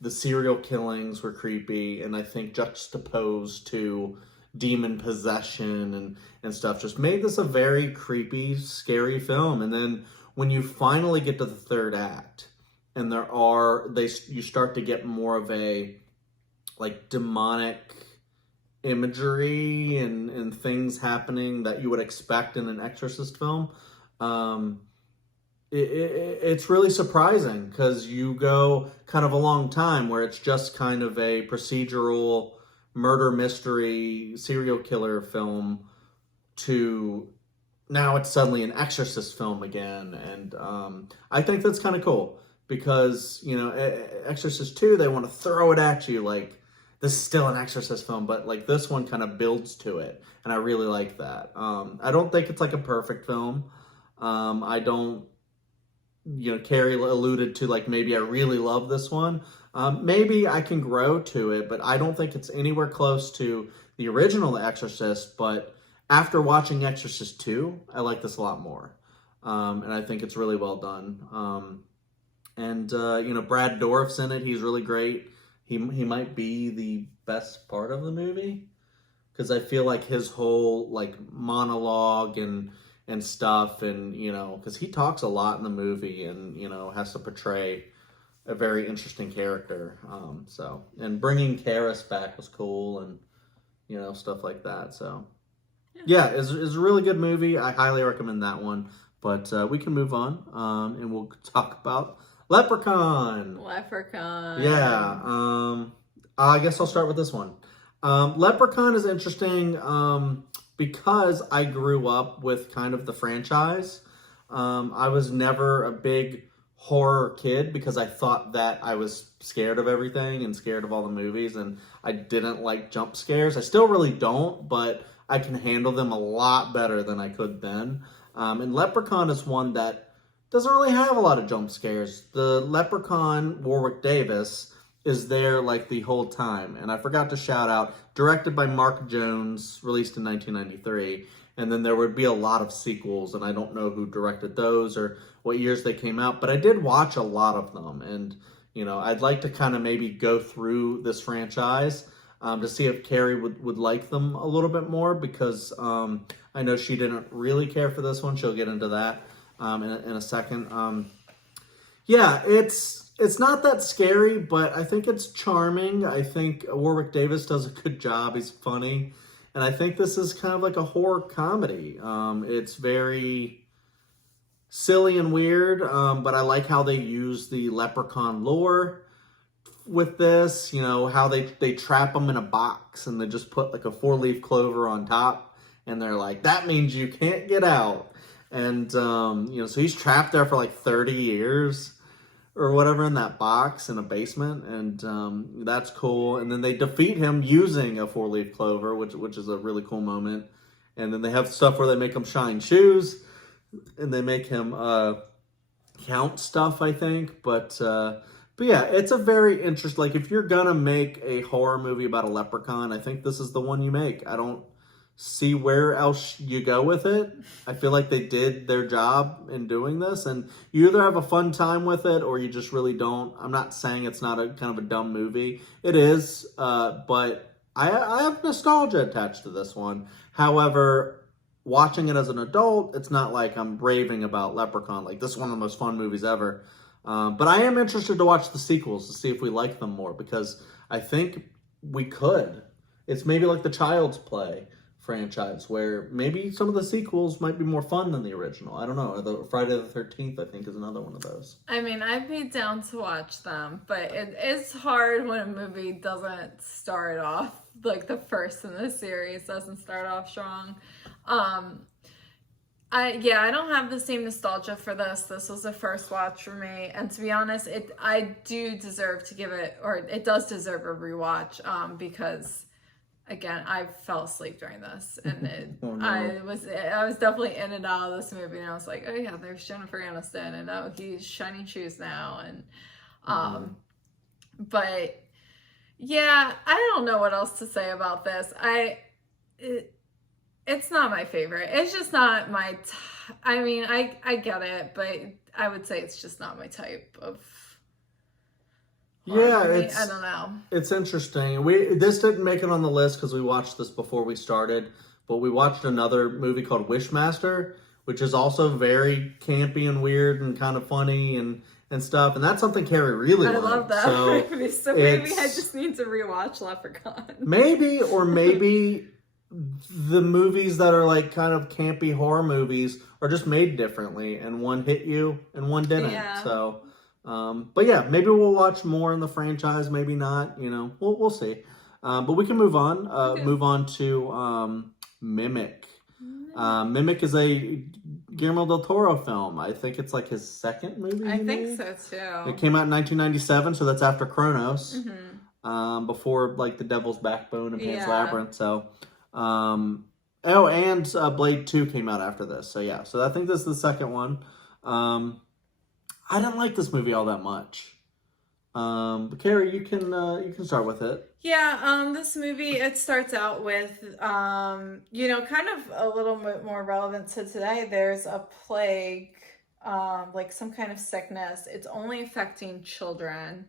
the serial killings were creepy, and I think juxtaposed to demon possession and stuff just made this a very creepy, scary film. And then when you finally get to the third act, and you start to get more of a like demonic imagery and things happening that you would expect in an Exorcist film, it's really surprising because you go kind of a long time where it's just kind of a procedural murder mystery serial killer film to now it's suddenly an Exorcist film again. And I think that's kind of cool because, Exorcist 2, they want to throw it at you like this is still an Exorcist film, but like this one kind of builds to it. And I really like that. I don't think it's like a perfect film. I don't, Kerri alluded to like maybe I really love this one. Maybe I can grow to it, but I don't think it's anywhere close to the original The Exorcist. But after watching Exorcist 2, I like this a lot more. And I think it's really well done. Brad Dourif's in it. He's really great. He might be the best part of the movie because I feel like his whole like monologue and stuff, and because he talks a lot in the movie and has to portray a very interesting character, and bringing Karis back was cool, and stuff like that. So Yeah, it's a really good movie. I highly recommend that one. But we can move on, and we'll talk about Leprechaun. Yeah, Leprechaun. I guess I'll start with this one. Leprechaun is interesting because I grew up with kind of the franchise. I was never a big horror kid because I thought that I was scared of everything and scared of all the movies, and I didn't like jump scares. I still really don't, but I can handle them a lot better than I could then. And Leprechaun is one that doesn't really have a lot of jump scares. The Leprechaun, Warwick Davis, is there like the whole time. And I forgot to shout out, directed by Mark Jones, released in 1993. And then there would be a lot of sequels, and I don't know who directed those or what years they came out, but I did watch a lot of them. And, you know, I'd like to kind of maybe go through this franchise to see if Kerri would like them a little bit more because I know she didn't really care for this one. She'll get into that in a second. Yeah, it's not that scary, but I think it's charming. I think Warwick Davis does a good job. He's funny. And I think this is kind of like a horror comedy. It's very silly and weird, but I like how they use the Leprechaun lore with this. You know, how they trap them in a box and they just put like a 4-leaf clover on top. And they're like, that means you can't get out. And, you know, so he's trapped there for like 30 years or whatever in that box in a basement, and that's cool. And then they defeat him using a 4-leaf clover, which is a really cool moment. And then they have stuff where they make him shine shoes, and they make him count stuff, I think. But yeah, it's a very interesting. Like if you're gonna make a horror movie about a leprechaun, I think this is the one you make. I don't see where else you go with it. I feel like they did their job in doing this, and you either have a fun time with it or you just really don't. I'm not saying it's not a kind of a dumb movie. It is, but I have nostalgia attached to this one. However, watching it as an adult, it's not like I'm raving about Leprechaun. Like, this is one of the most fun movies ever. But I am interested to watch the sequels to see if we like them more, because I think we could. It's maybe like the Child's Play franchise, where maybe some of the sequels might be more fun than the original. I don't know. The Friday the 13th, I think, is another one of those. I mean, I'd be down to watch them, but it's hard when a movie doesn't start off, like the first in the series doesn't start off strong. I don't have the same nostalgia for this. This was the first watch for me, and to be honest, I do deserve to give it, or it does deserve a rewatch, because again, I fell asleep during this, and Oh, no. I was definitely in and out of this movie, and I was like, oh yeah, there's Jennifer Aniston, and oh, he's shining shoes now, and but yeah, I don't know what else to say about this. It's not my favorite. It's just not my. I mean, I get it, but I would say it's just not my type of. Yeah, I don't know. It's interesting. This didn't make it on the list because we watched this before we started, but we watched another movie called Wishmaster, which is also very campy and weird and kind of funny and stuff. And that's something Kerri really liked. I love that movie. So maybe I just need to rewatch Leprechaun. Maybe the movies that are like kind of campy horror movies are just made differently, and one hit you and one didn't. Yeah. So. But yeah, maybe we'll watch more in the franchise, maybe not, you know, we'll see. But we can move on, move on to, Mimic. Mimic is a Guillermo del Toro film. I think it's like his second movie. I think so too. It came out in 1997, so that's after Kronos, before like The Devil's Backbone and Pan's Labyrinth. So, and Blade 2 came out after this. So yeah, so I think this is the second one. I didn't like this movie all that much. But Kerri, you can start with it. Yeah, this movie, it starts out with, kind of a little bit more relevant to today. There's a plague, like some kind of sickness. It's only affecting children.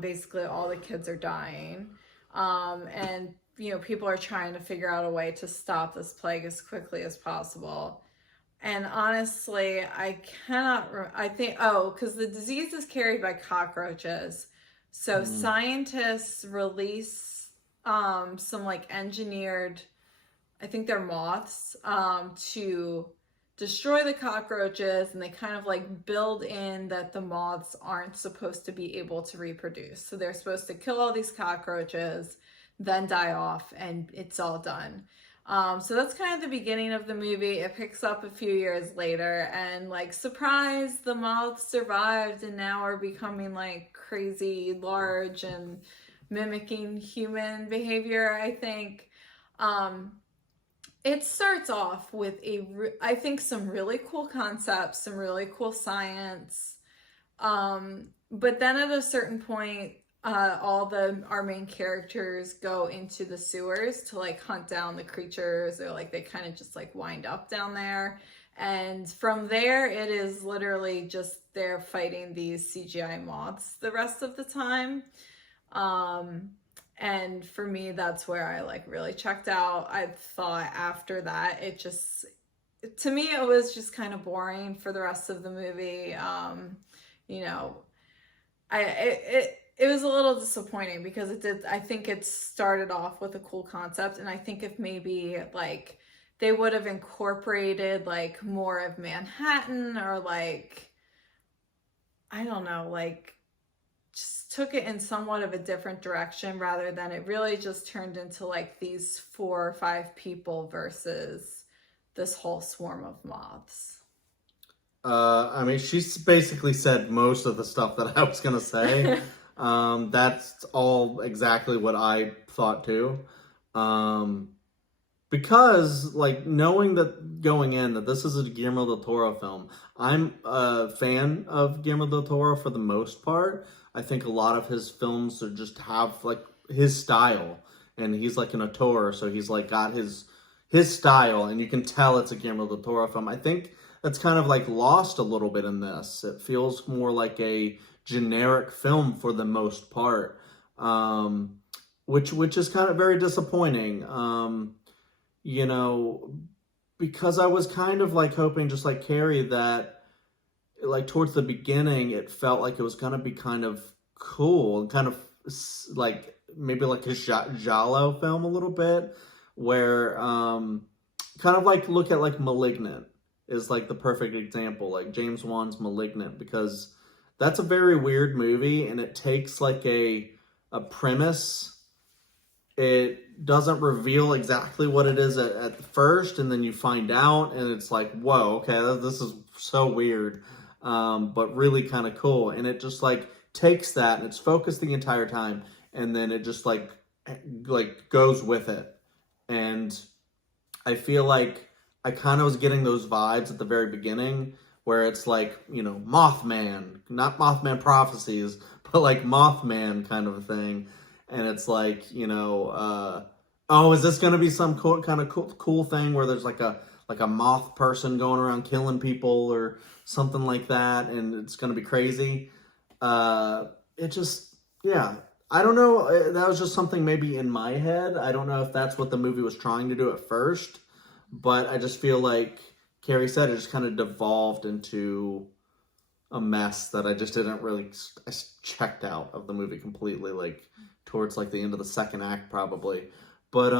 Basically, all the kids are dying. And, people are trying to figure out a way to stop this plague as quickly as possible. And honestly, I cannot, because the disease is carried by cockroaches. So scientists release some like engineered I think they're moths, to destroy the cockroaches, and they kind of like build in that the moths aren't supposed to be able to reproduce. So they're supposed to kill all these cockroaches, then die off, and it's all done. So that's kind of the beginning of the movie. It picks up a few years later, and like, surprise, the moths survived and now are becoming like crazy large and mimicking human behavior, I think. It starts off with I think some really cool concepts, some really cool science. But then at a certain point, our main characters go into the sewers to like hunt down the creatures, or like they kind of just like wind up down there. And from there, it is literally just they're fighting these CGI moths the rest of the time. And for me, that's where I like really checked out. I thought after that, to me, it was just kind of boring for the rest of the movie. You know, it was a little disappointing because I think it started off with a cool concept, and I think if maybe like they would have incorporated like more of Manhattan, or like, I don't know, like just took it in somewhat of a different direction, rather than it really just turned into like these 4 or 5 people versus this whole swarm of moths. I mean, she's basically said most of the stuff that I was gonna say. That's all exactly what I thought too. Because like, knowing that going in that this is a Guillermo del Toro film, I'm a fan of Guillermo del Toro for the most part. I think a lot of his films are just have like his style, and he's like an auteur, so he's like got his style, and you can tell it's a Guillermo del Toro film. I think that's kind of like lost a little bit in this. It feels more like a generic film for the most part, which is kind of very disappointing. You know, because I was kind of like hoping, just like Kerri, that like towards the beginning, it felt like it was going to be kind of cool and kind of like maybe like a giallo film a little bit, where kind of like look at like Malignant is like the perfect example, like James Wan's Malignant, because that's a very weird movie, and it takes like a premise. It doesn't reveal exactly what it is at first, and then you find out, and it's like, whoa, okay, this is so weird, but really kind of cool. And it just like takes that, and it's focused the entire time, and then it just like goes with it. And I feel like I kind of was getting those vibes at the very beginning, where it's like, you know, Mothman, not Mothman Prophecies, but like Mothman kind of a thing. And it's like, you know, oh, is this going to be some cool thing where there's like a moth person going around killing people or something like that, and it's going to be crazy. It just, yeah, I don't know. That was just something maybe in my head. I don't know if that's what the movie was trying to do at first, but I just feel like Kerri said, it just kind of devolved into a mess that I just didn't really, I checked out of the movie completely, like towards like the end of the second act probably. But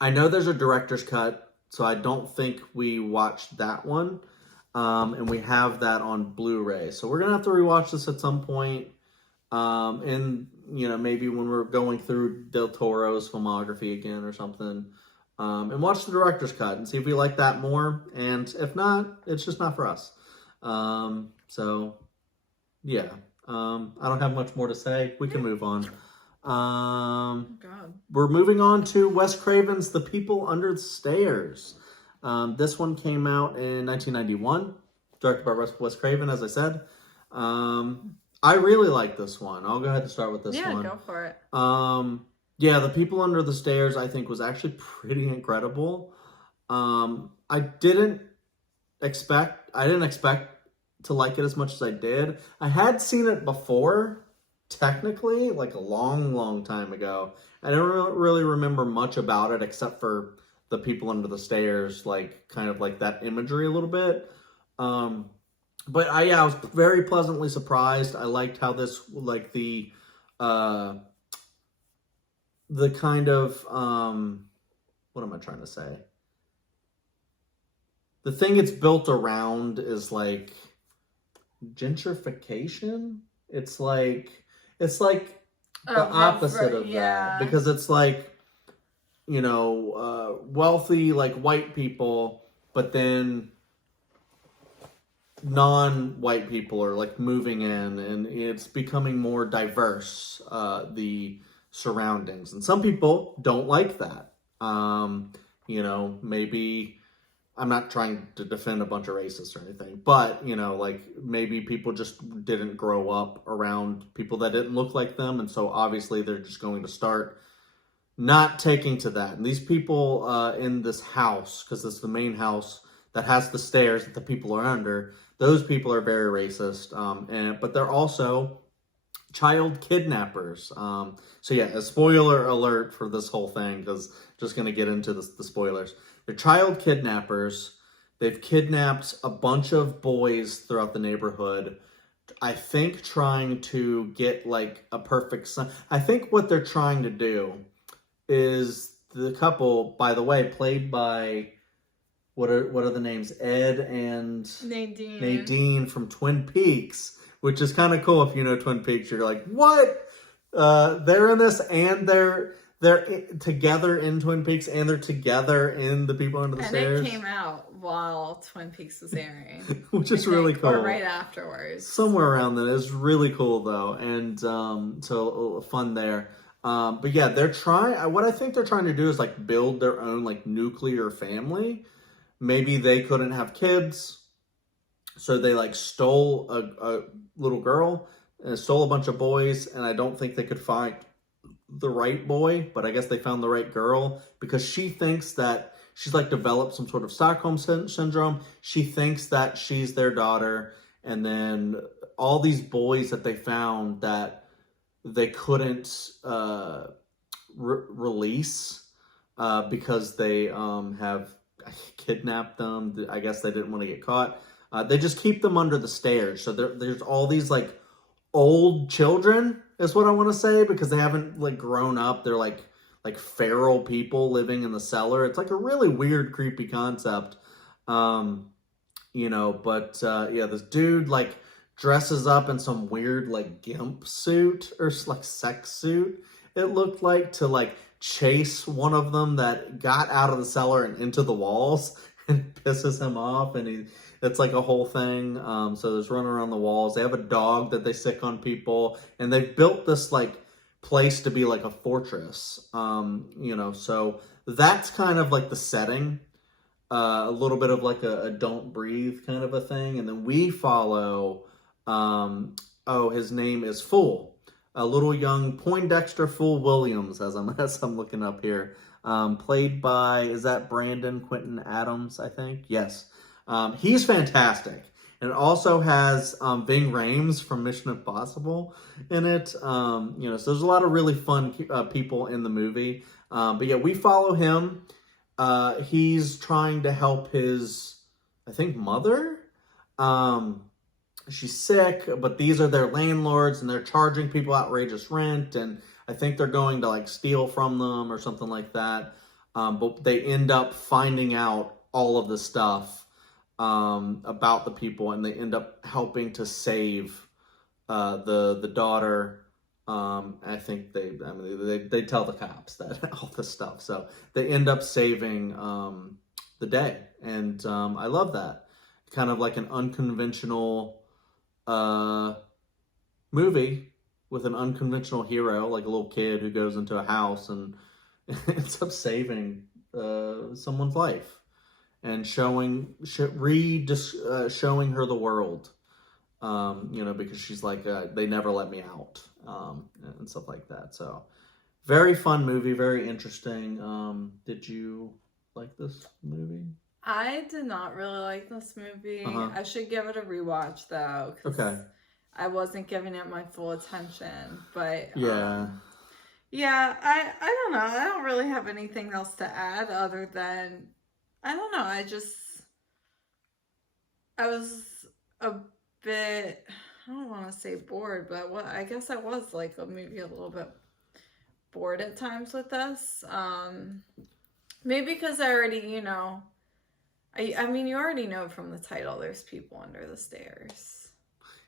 I know there's a director's cut, so I don't think we watched that one. And we have that on Blu-ray, so we're gonna have to rewatch this at some point. And you know, maybe when we're going through Del Toro's filmography again or something, and watch the director's cut and see if we like that more. And if not, it's just not for us. So yeah, I don't have much more to say. We can move on. We're moving on to Wes Craven's The People Under the Stairs. This one came out in 1991, directed by Wes Craven, as I said. I really like this one. I'll go ahead and start with this one. Yeah, go for it. Yeah, The People Under the Stairs, I think, was actually pretty incredible. I didn't expect to like it as much as I did. I had seen it before, technically, like a long time ago. I don't really remember much about it except for the people under the stairs, like kind of like that imagery a little bit. But I was very pleasantly surprised. I liked how this, like the kind of what am I trying to say? The thing it's built around is like gentrification. It's like the opposite of that, because it's like, wealthy like white people, but then non-white people are like moving in, and it's becoming more diverse, the surroundings, and some people don't like that. Maybe I'm not trying to defend a bunch of racists or anything, but like maybe people just didn't grow up around people that didn't look like them, and so obviously they're just going to start not taking to that. And these people in this house, because it's the main house that has the stairs that the people are under, those people are very racist, but they're also child kidnappers. So yeah, a spoiler alert for this whole thing, because just going to get into the spoilers. They're child kidnappers. They've kidnapped a bunch of boys throughout the neighborhood, I think trying to get like a perfect son. I think what they're trying to do is, the couple, by the way, played by, what are the names? Ed and Nadine from Twin Peaks, which is kind of cool. If you know Twin Peaks, you're like, what? They're in this, and they're together in Twin Peaks, and they're together in The People Under the Stairs. And it came out while Twin Peaks was airing, which is really cool. Or right afterwards, somewhere around then. It's really cool though, and so fun there. But yeah, they're trying. What I think they're trying to do is like build their own like nuclear family. Maybe they couldn't have kids, so they like stole a little girl and stole a bunch of boys, and I don't think they could find the right boy, but I guess they found the right girl, because she thinks that she's like developed some sort of Stockholm syndrome. She thinks that she's their daughter, and then all these boys that they found that they couldn't release because they have kidnapped them. I guess they didn't want to get caught. They just keep them under the stairs. So there's all these like old children, is what I want to say, because they haven't like grown up. They're like feral people living in the cellar. It's like a really weird, creepy concept. But yeah, this dude like dresses up in some weird like gimp suit, or like sex suit, it looked like, to like chase one of them that got out of the cellar and into the walls, and pisses him off, and it's like a whole thing. So there's running around the walls. They have a dog that they sick on people, and they've built this like place to be like a fortress. So that's kind of like the setting. A little bit of like a Don't Breathe kind of a thing. And then we follow, his name is Fool. A little young Poindexter Fool Williams, as I'm looking up here. Played by, is that Brandon Quentin Adams, I think? Yes. He's fantastic. And it also has Ving Rhames from Mission Impossible in it. So there's a lot of really fun people in the movie. But yeah, we follow him. He's trying to help his, I think, mother. She's sick, but these are their landlords, and they're charging people outrageous rent, and I think they're going to like steal from them or something like that. But they end up finding out all of the stuff about the people, and they end up helping to save the daughter. I think they tell the cops that all this stuff, so they end up saving the day, and I love that. Kind of like an unconventional movie with an unconventional hero, like a little kid who goes into a house and ends up saving someone's life, and showing her the world, because she's like, they never let me out, and stuff like that. So very fun movie, very interesting. Did you like this movie? I did not really like this movie. I should give it a rewatch though. Okay. I wasn't giving it my full attention, but yeah. I don't know. I don't really have anything else to add other than, I don't know. I was a bit, I don't want to say bored, but I guess I was like maybe a little bit bored at times with this. Maybe because I already, I mean, you already know from the title there's people under the stairs.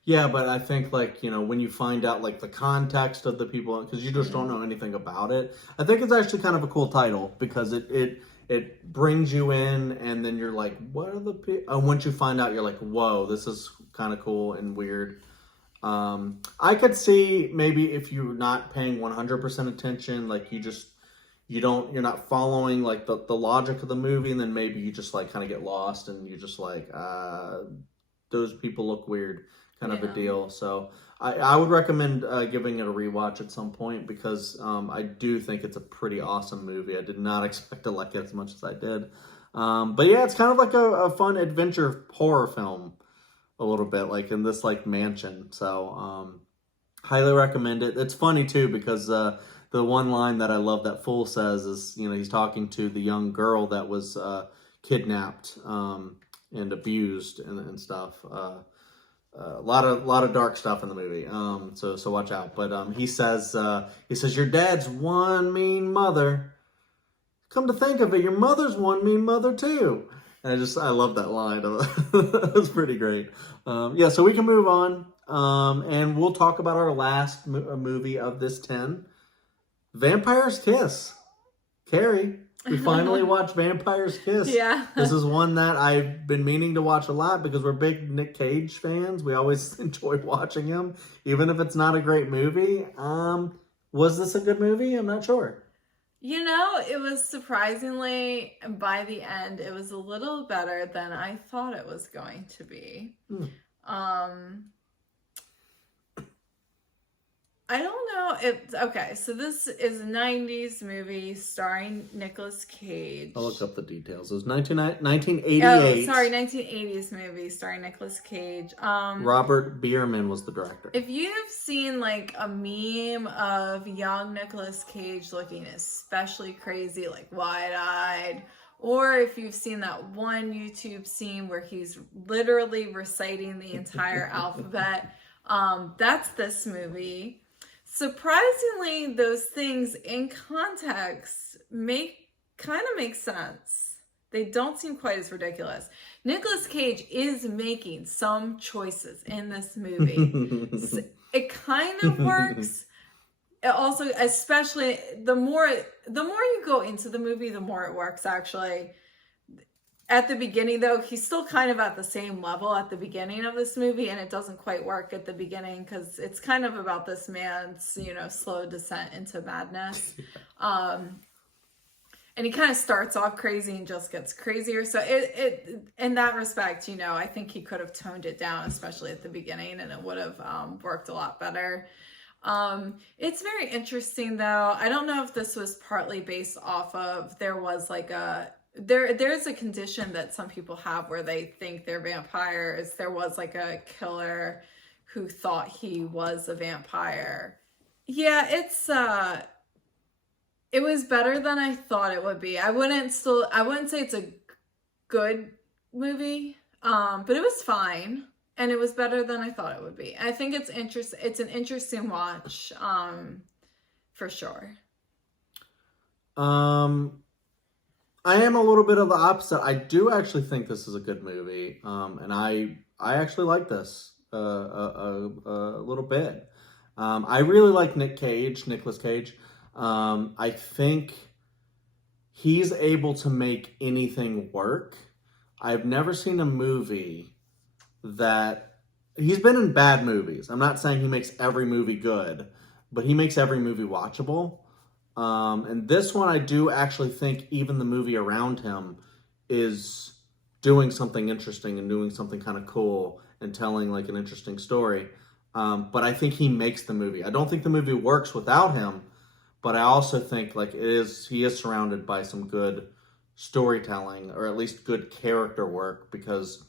Yeah, but I think, like, when you find out, like, the context of the people, because you just don't know anything about it, I think it's actually kind of a cool title, because it brings you in, and then you're like, what are the people? And once you find out, you're like, whoa, this is kind of cool and weird. I could see maybe if you're not paying 100% attention, like, you're not following, like, the logic of the movie, and then maybe you just, like, kind of get lost, and you're just like, those people look weird, kind of a deal. So I would recommend giving it a rewatch at some point, because I do think it's a pretty awesome movie. I did not expect to like it as much as I did. But yeah, it's kind of like a fun adventure horror film, a little bit, like in this, like, mansion. So highly recommend it. It's funny too, because the one line that I love that Fool says is, he's talking to the young girl that was kidnapped and abused and stuff. A lot of dark stuff in the movie. So watch out. But he says your dad's one mean mother. Come to think of it, your mother's one mean mother too. And I love that line. It's pretty great. Yeah, so we can move on. And we'll talk about our last movie of this 10. Vampire's Kiss. Kerri, we finally watched Vampire's Kiss. Yeah. This is one that I've been meaning to watch a lot, because we're big Nick Cage fans. We always enjoy watching him, even if it's not a great movie. Was this a good movie? I'm not sure. It was surprisingly, by the end, it was a little better than I thought it was going to be. I don't know. Okay, so this is a 90s movie starring Nicolas Cage. I'll look up the details. It was 1988. Oh, sorry, 1980s movie starring Nicolas Cage. Robert Bierman was the director. If you've seen, like, a meme of young Nicolas Cage looking especially crazy, like wide-eyed, or if you've seen that one YouTube scene where he's literally reciting the entire alphabet, that's this movie. Surprisingly, those things in context kind of make sense. They don't seem quite as ridiculous. Nicolas Cage is making some choices in this movie. So it kind of works. It also, especially the more you go into the movie, the more it works, actually. At the beginning, though, he's still kind of at the same level at the beginning of this movie, and it doesn't quite work at the beginning because it's kind of about this man's, slow descent into madness. And he kind of starts off crazy and just gets crazier. So it in that respect, I think he could have toned it down, especially at the beginning, and it would have worked a lot better. It's very interesting, though. I don't know if this was partly based off of, there was like there's a condition that some people have where they think they're vampires. There was like a killer who thought he was a vampire. Yeah, it was better than I thought it would be. I wouldn't say it's a good movie, but it was fine, and it was better than I thought it would be. I think it's an interesting watch, for sure. I am a little bit of the opposite. I do actually think this is a good movie, and I actually like this a little bit. I really like Nicolas Cage. I think he's able to make anything work. I've never seen a movie that... He's been in bad movies. I'm not saying he makes every movie good, but he makes every movie watchable. And this one, I do actually think even the movie around him is doing something interesting and doing something kind of cool and telling, like, an interesting story. But I think he makes the movie. I don't think the movie works without him, but I also think, like, he is surrounded by some good storytelling, or at least good character work, because,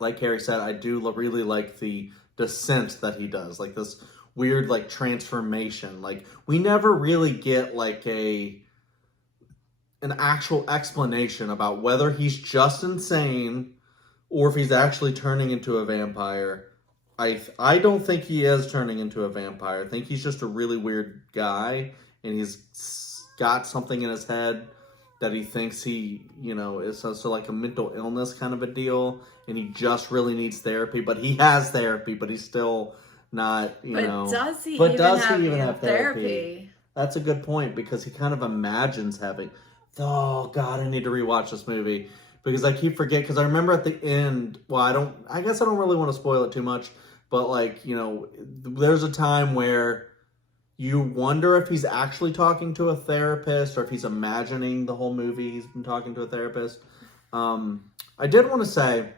like Kerri said, I do really like the descent that he does, like this weird, like, transformation. Like, we never really get, like, an actual explanation about whether he's just insane or if he's actually turning into a vampire. I don't think he is turning into a vampire. I think he's just a really weird guy, and he's got something in his head that he thinks he, is so like a mental illness kind of a deal, and he just really needs therapy. But he has therapy, but he's still not, Does he But even does have he even have therapy? therapy? That's a good point, because he kind of imagines having. Oh God, I need to rewatch this movie because I keep forgetting. Because I remember at the end. Well, I guess I don't really want to spoil it too much, but like there's a time where you wonder if he's actually talking to a therapist or if he's imagining the whole movie he's been talking to a therapist. I did want to say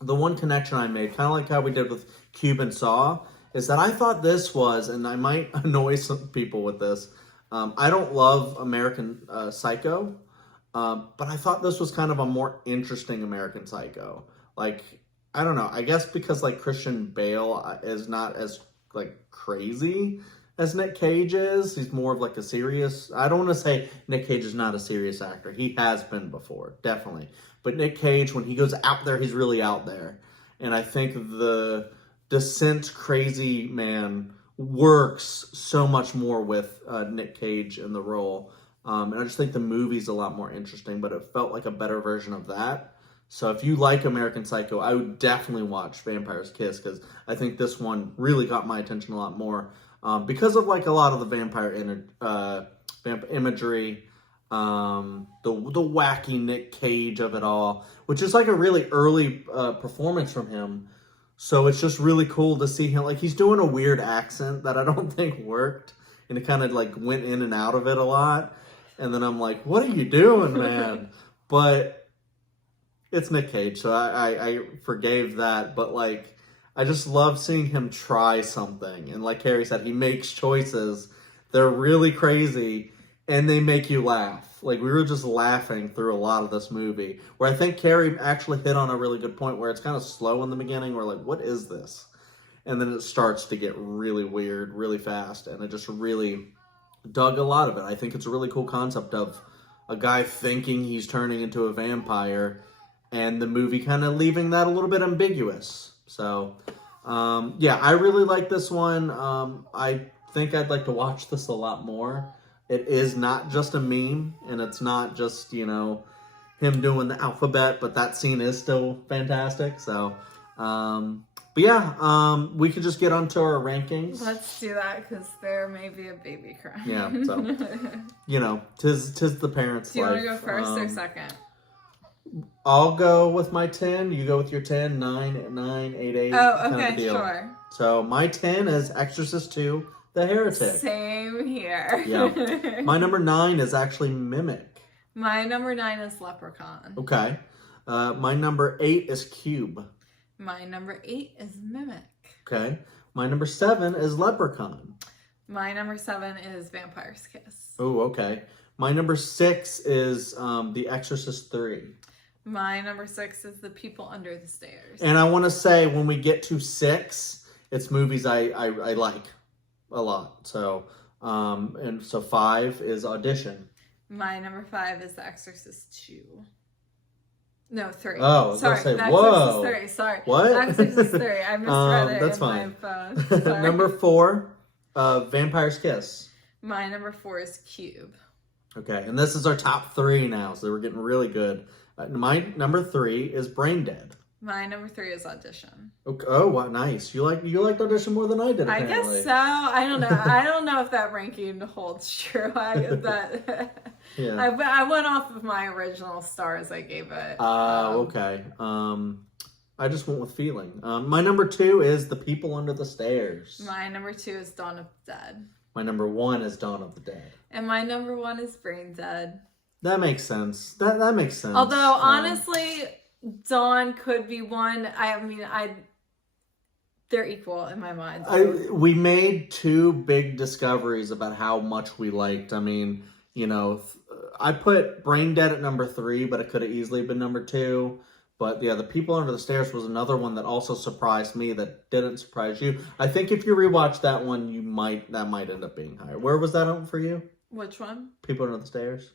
the one connection I made, kind of like how we did with Cube and Saw, is that I thought this was, and I might annoy some people with this, I don't love American Psycho, but I thought this was kind of a more interesting American Psycho. Like, I don't know, I guess because like Christian Bale is not as like crazy as Nick Cage is. He's more of like a serious, I don't want to say Nick Cage is not a serious actor. He has been before, definitely. But Nick Cage, when he goes out there, he's really out there. And I think the Descent crazy man works so much more with Nick Cage in the role. And I just think the movie's a lot more interesting, but it felt like a better version of that. So if you like American Psycho, I would definitely watch Vampire's Kiss, because I think this one really got my attention a lot more. Because of like a lot of the vampire imagery, the wacky Nick Cage of it all, which is like a really early performance from him. So it's just really cool to see him. Like, he's doing a weird accent that I don't think worked, and it kind of like went in and out of it a lot. And then I'm like, what are you doing, man? But it's Nick Cage, so I forgave that. But like, I just love seeing him try something. And like Kerri said, he makes choices. They're really crazy, and they make you laugh. Like, we were just laughing through a lot of this movie, where I think Kerri actually hit on a really good point, where it's kind of slow in the beginning. We're like, what is this? And then it starts to get really weird, really fast. And I just really dug a lot of it. I think it's a really cool concept of a guy thinking he's turning into a vampire, and the movie kind of leaving that a little bit ambiguous. So, yeah, I really like this one. I think I'd like to watch this a lot more. It is not just a meme, and it's not just, him doing the alphabet, but that scene is still fantastic. So, but yeah, we could just get onto our rankings. Let's do that, because there may be a baby crying. Yeah, so, tis the parents' life. Do you want to go first or second? I'll go with my 10. You go with your 10, 9, 8, 8. Oh, okay, sure. So my 10 is Exorcist II, The Heretic. Same here. Yeah. My number 9 is actually Mimic. My number 9 is Leprechaun. Okay. My number 8 is Cube. My number 8 is Mimic. Okay. My number 7 is Leprechaun. My number 7 is Vampire's Kiss. Oh, okay. My number 6 is The Exorcist III. My number 6 is The People Under the Stairs. And I want to say, when we get to 6, it's movies I like a lot. So, and so 5 is Audition. My number 5 is The Exorcist II. No, 3. Oh, sorry. Say, The whoa. Exorcist 3. Sorry. What? The Exorcist 3. I misread it that's in fine. my phone. Sorry. Number 4, Vampire's Kiss. My number 4 is Cube. Okay, and this is our top 3 now, so we're getting really good. My number 3 is Braindead. My number 3 is Audition. Okay. Oh, wow, nice. You liked Audition more than I did, apparently. I guess so. I don't know. I don't know if that ranking holds true. Yeah. I went off of my original stars I gave it. Okay. I just went with feeling. My number 2 is The People Under the Stairs. My number 2 is Dawn of the Dead. My number 1 is Dawn of the Dead. And my number 1 is Braindead. That makes sense. That makes sense. Although, honestly, Dawn could be one. They're equal in my mind. We made 2 big discoveries about how much we liked. I mean, I put Braindead at number 3, but it could have easily been number 2. But yeah, The People Under the Stairs was another one that also surprised me that didn't surprise you. I think if you rewatch that one, that might end up being higher. Where was that on for you? Which one? People Under the Stairs.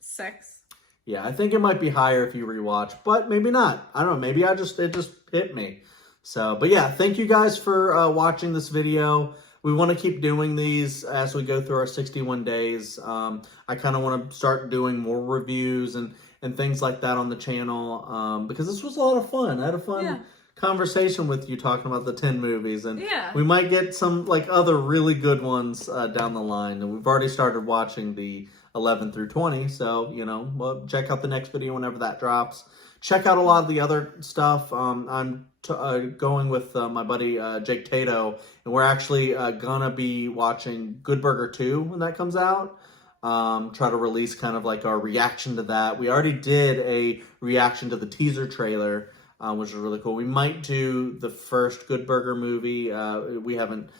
6. Yeah, I think it might be higher if you rewatch, but maybe not. I don't know. Maybe it just hit me. So, but yeah, thank you guys for watching this video. we want to keep doing these as we go through our 61 days. I kind of want to start doing more reviews and things like that on the channel, because this was a lot of fun. I had a fun conversation with you talking about the 10 movies, and we might get some like other really good ones down the line. And we've already started watching the 11 through 20, so well, check out the next video whenever that drops. Check out a lot of the other stuff. I'm going with my buddy Jake Tato, and we're actually gonna be watching Good Burger 2 when that comes out. Try to release kind of like our reaction to that. We already did a reaction to the teaser trailer, which is really cool. We might do the first Good Burger movie. We haven't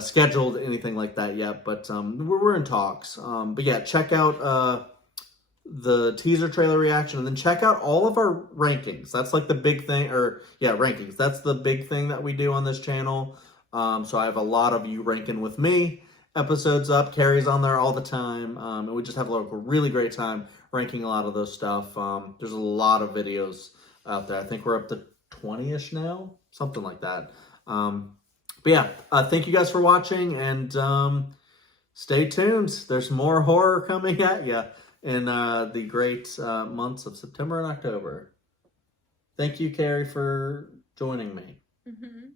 scheduled anything like that yet, but we're in talks. But yeah, check out the teaser trailer reaction, and then check out all of our rankings. That's like the big thing, rankings. That's the big thing that we do on this channel. So I have a lot of you ranking with me episodes up. Kerri's on there all the time, and we just have a really great time ranking a lot of those stuff. There's a lot of videos out there. I think we're up to 20-ish now, something like that. But yeah, thank you guys for watching, and stay tuned. There's more horror coming at you in the great months of September and October. Thank you, Kerri, for joining me. Mm-hmm.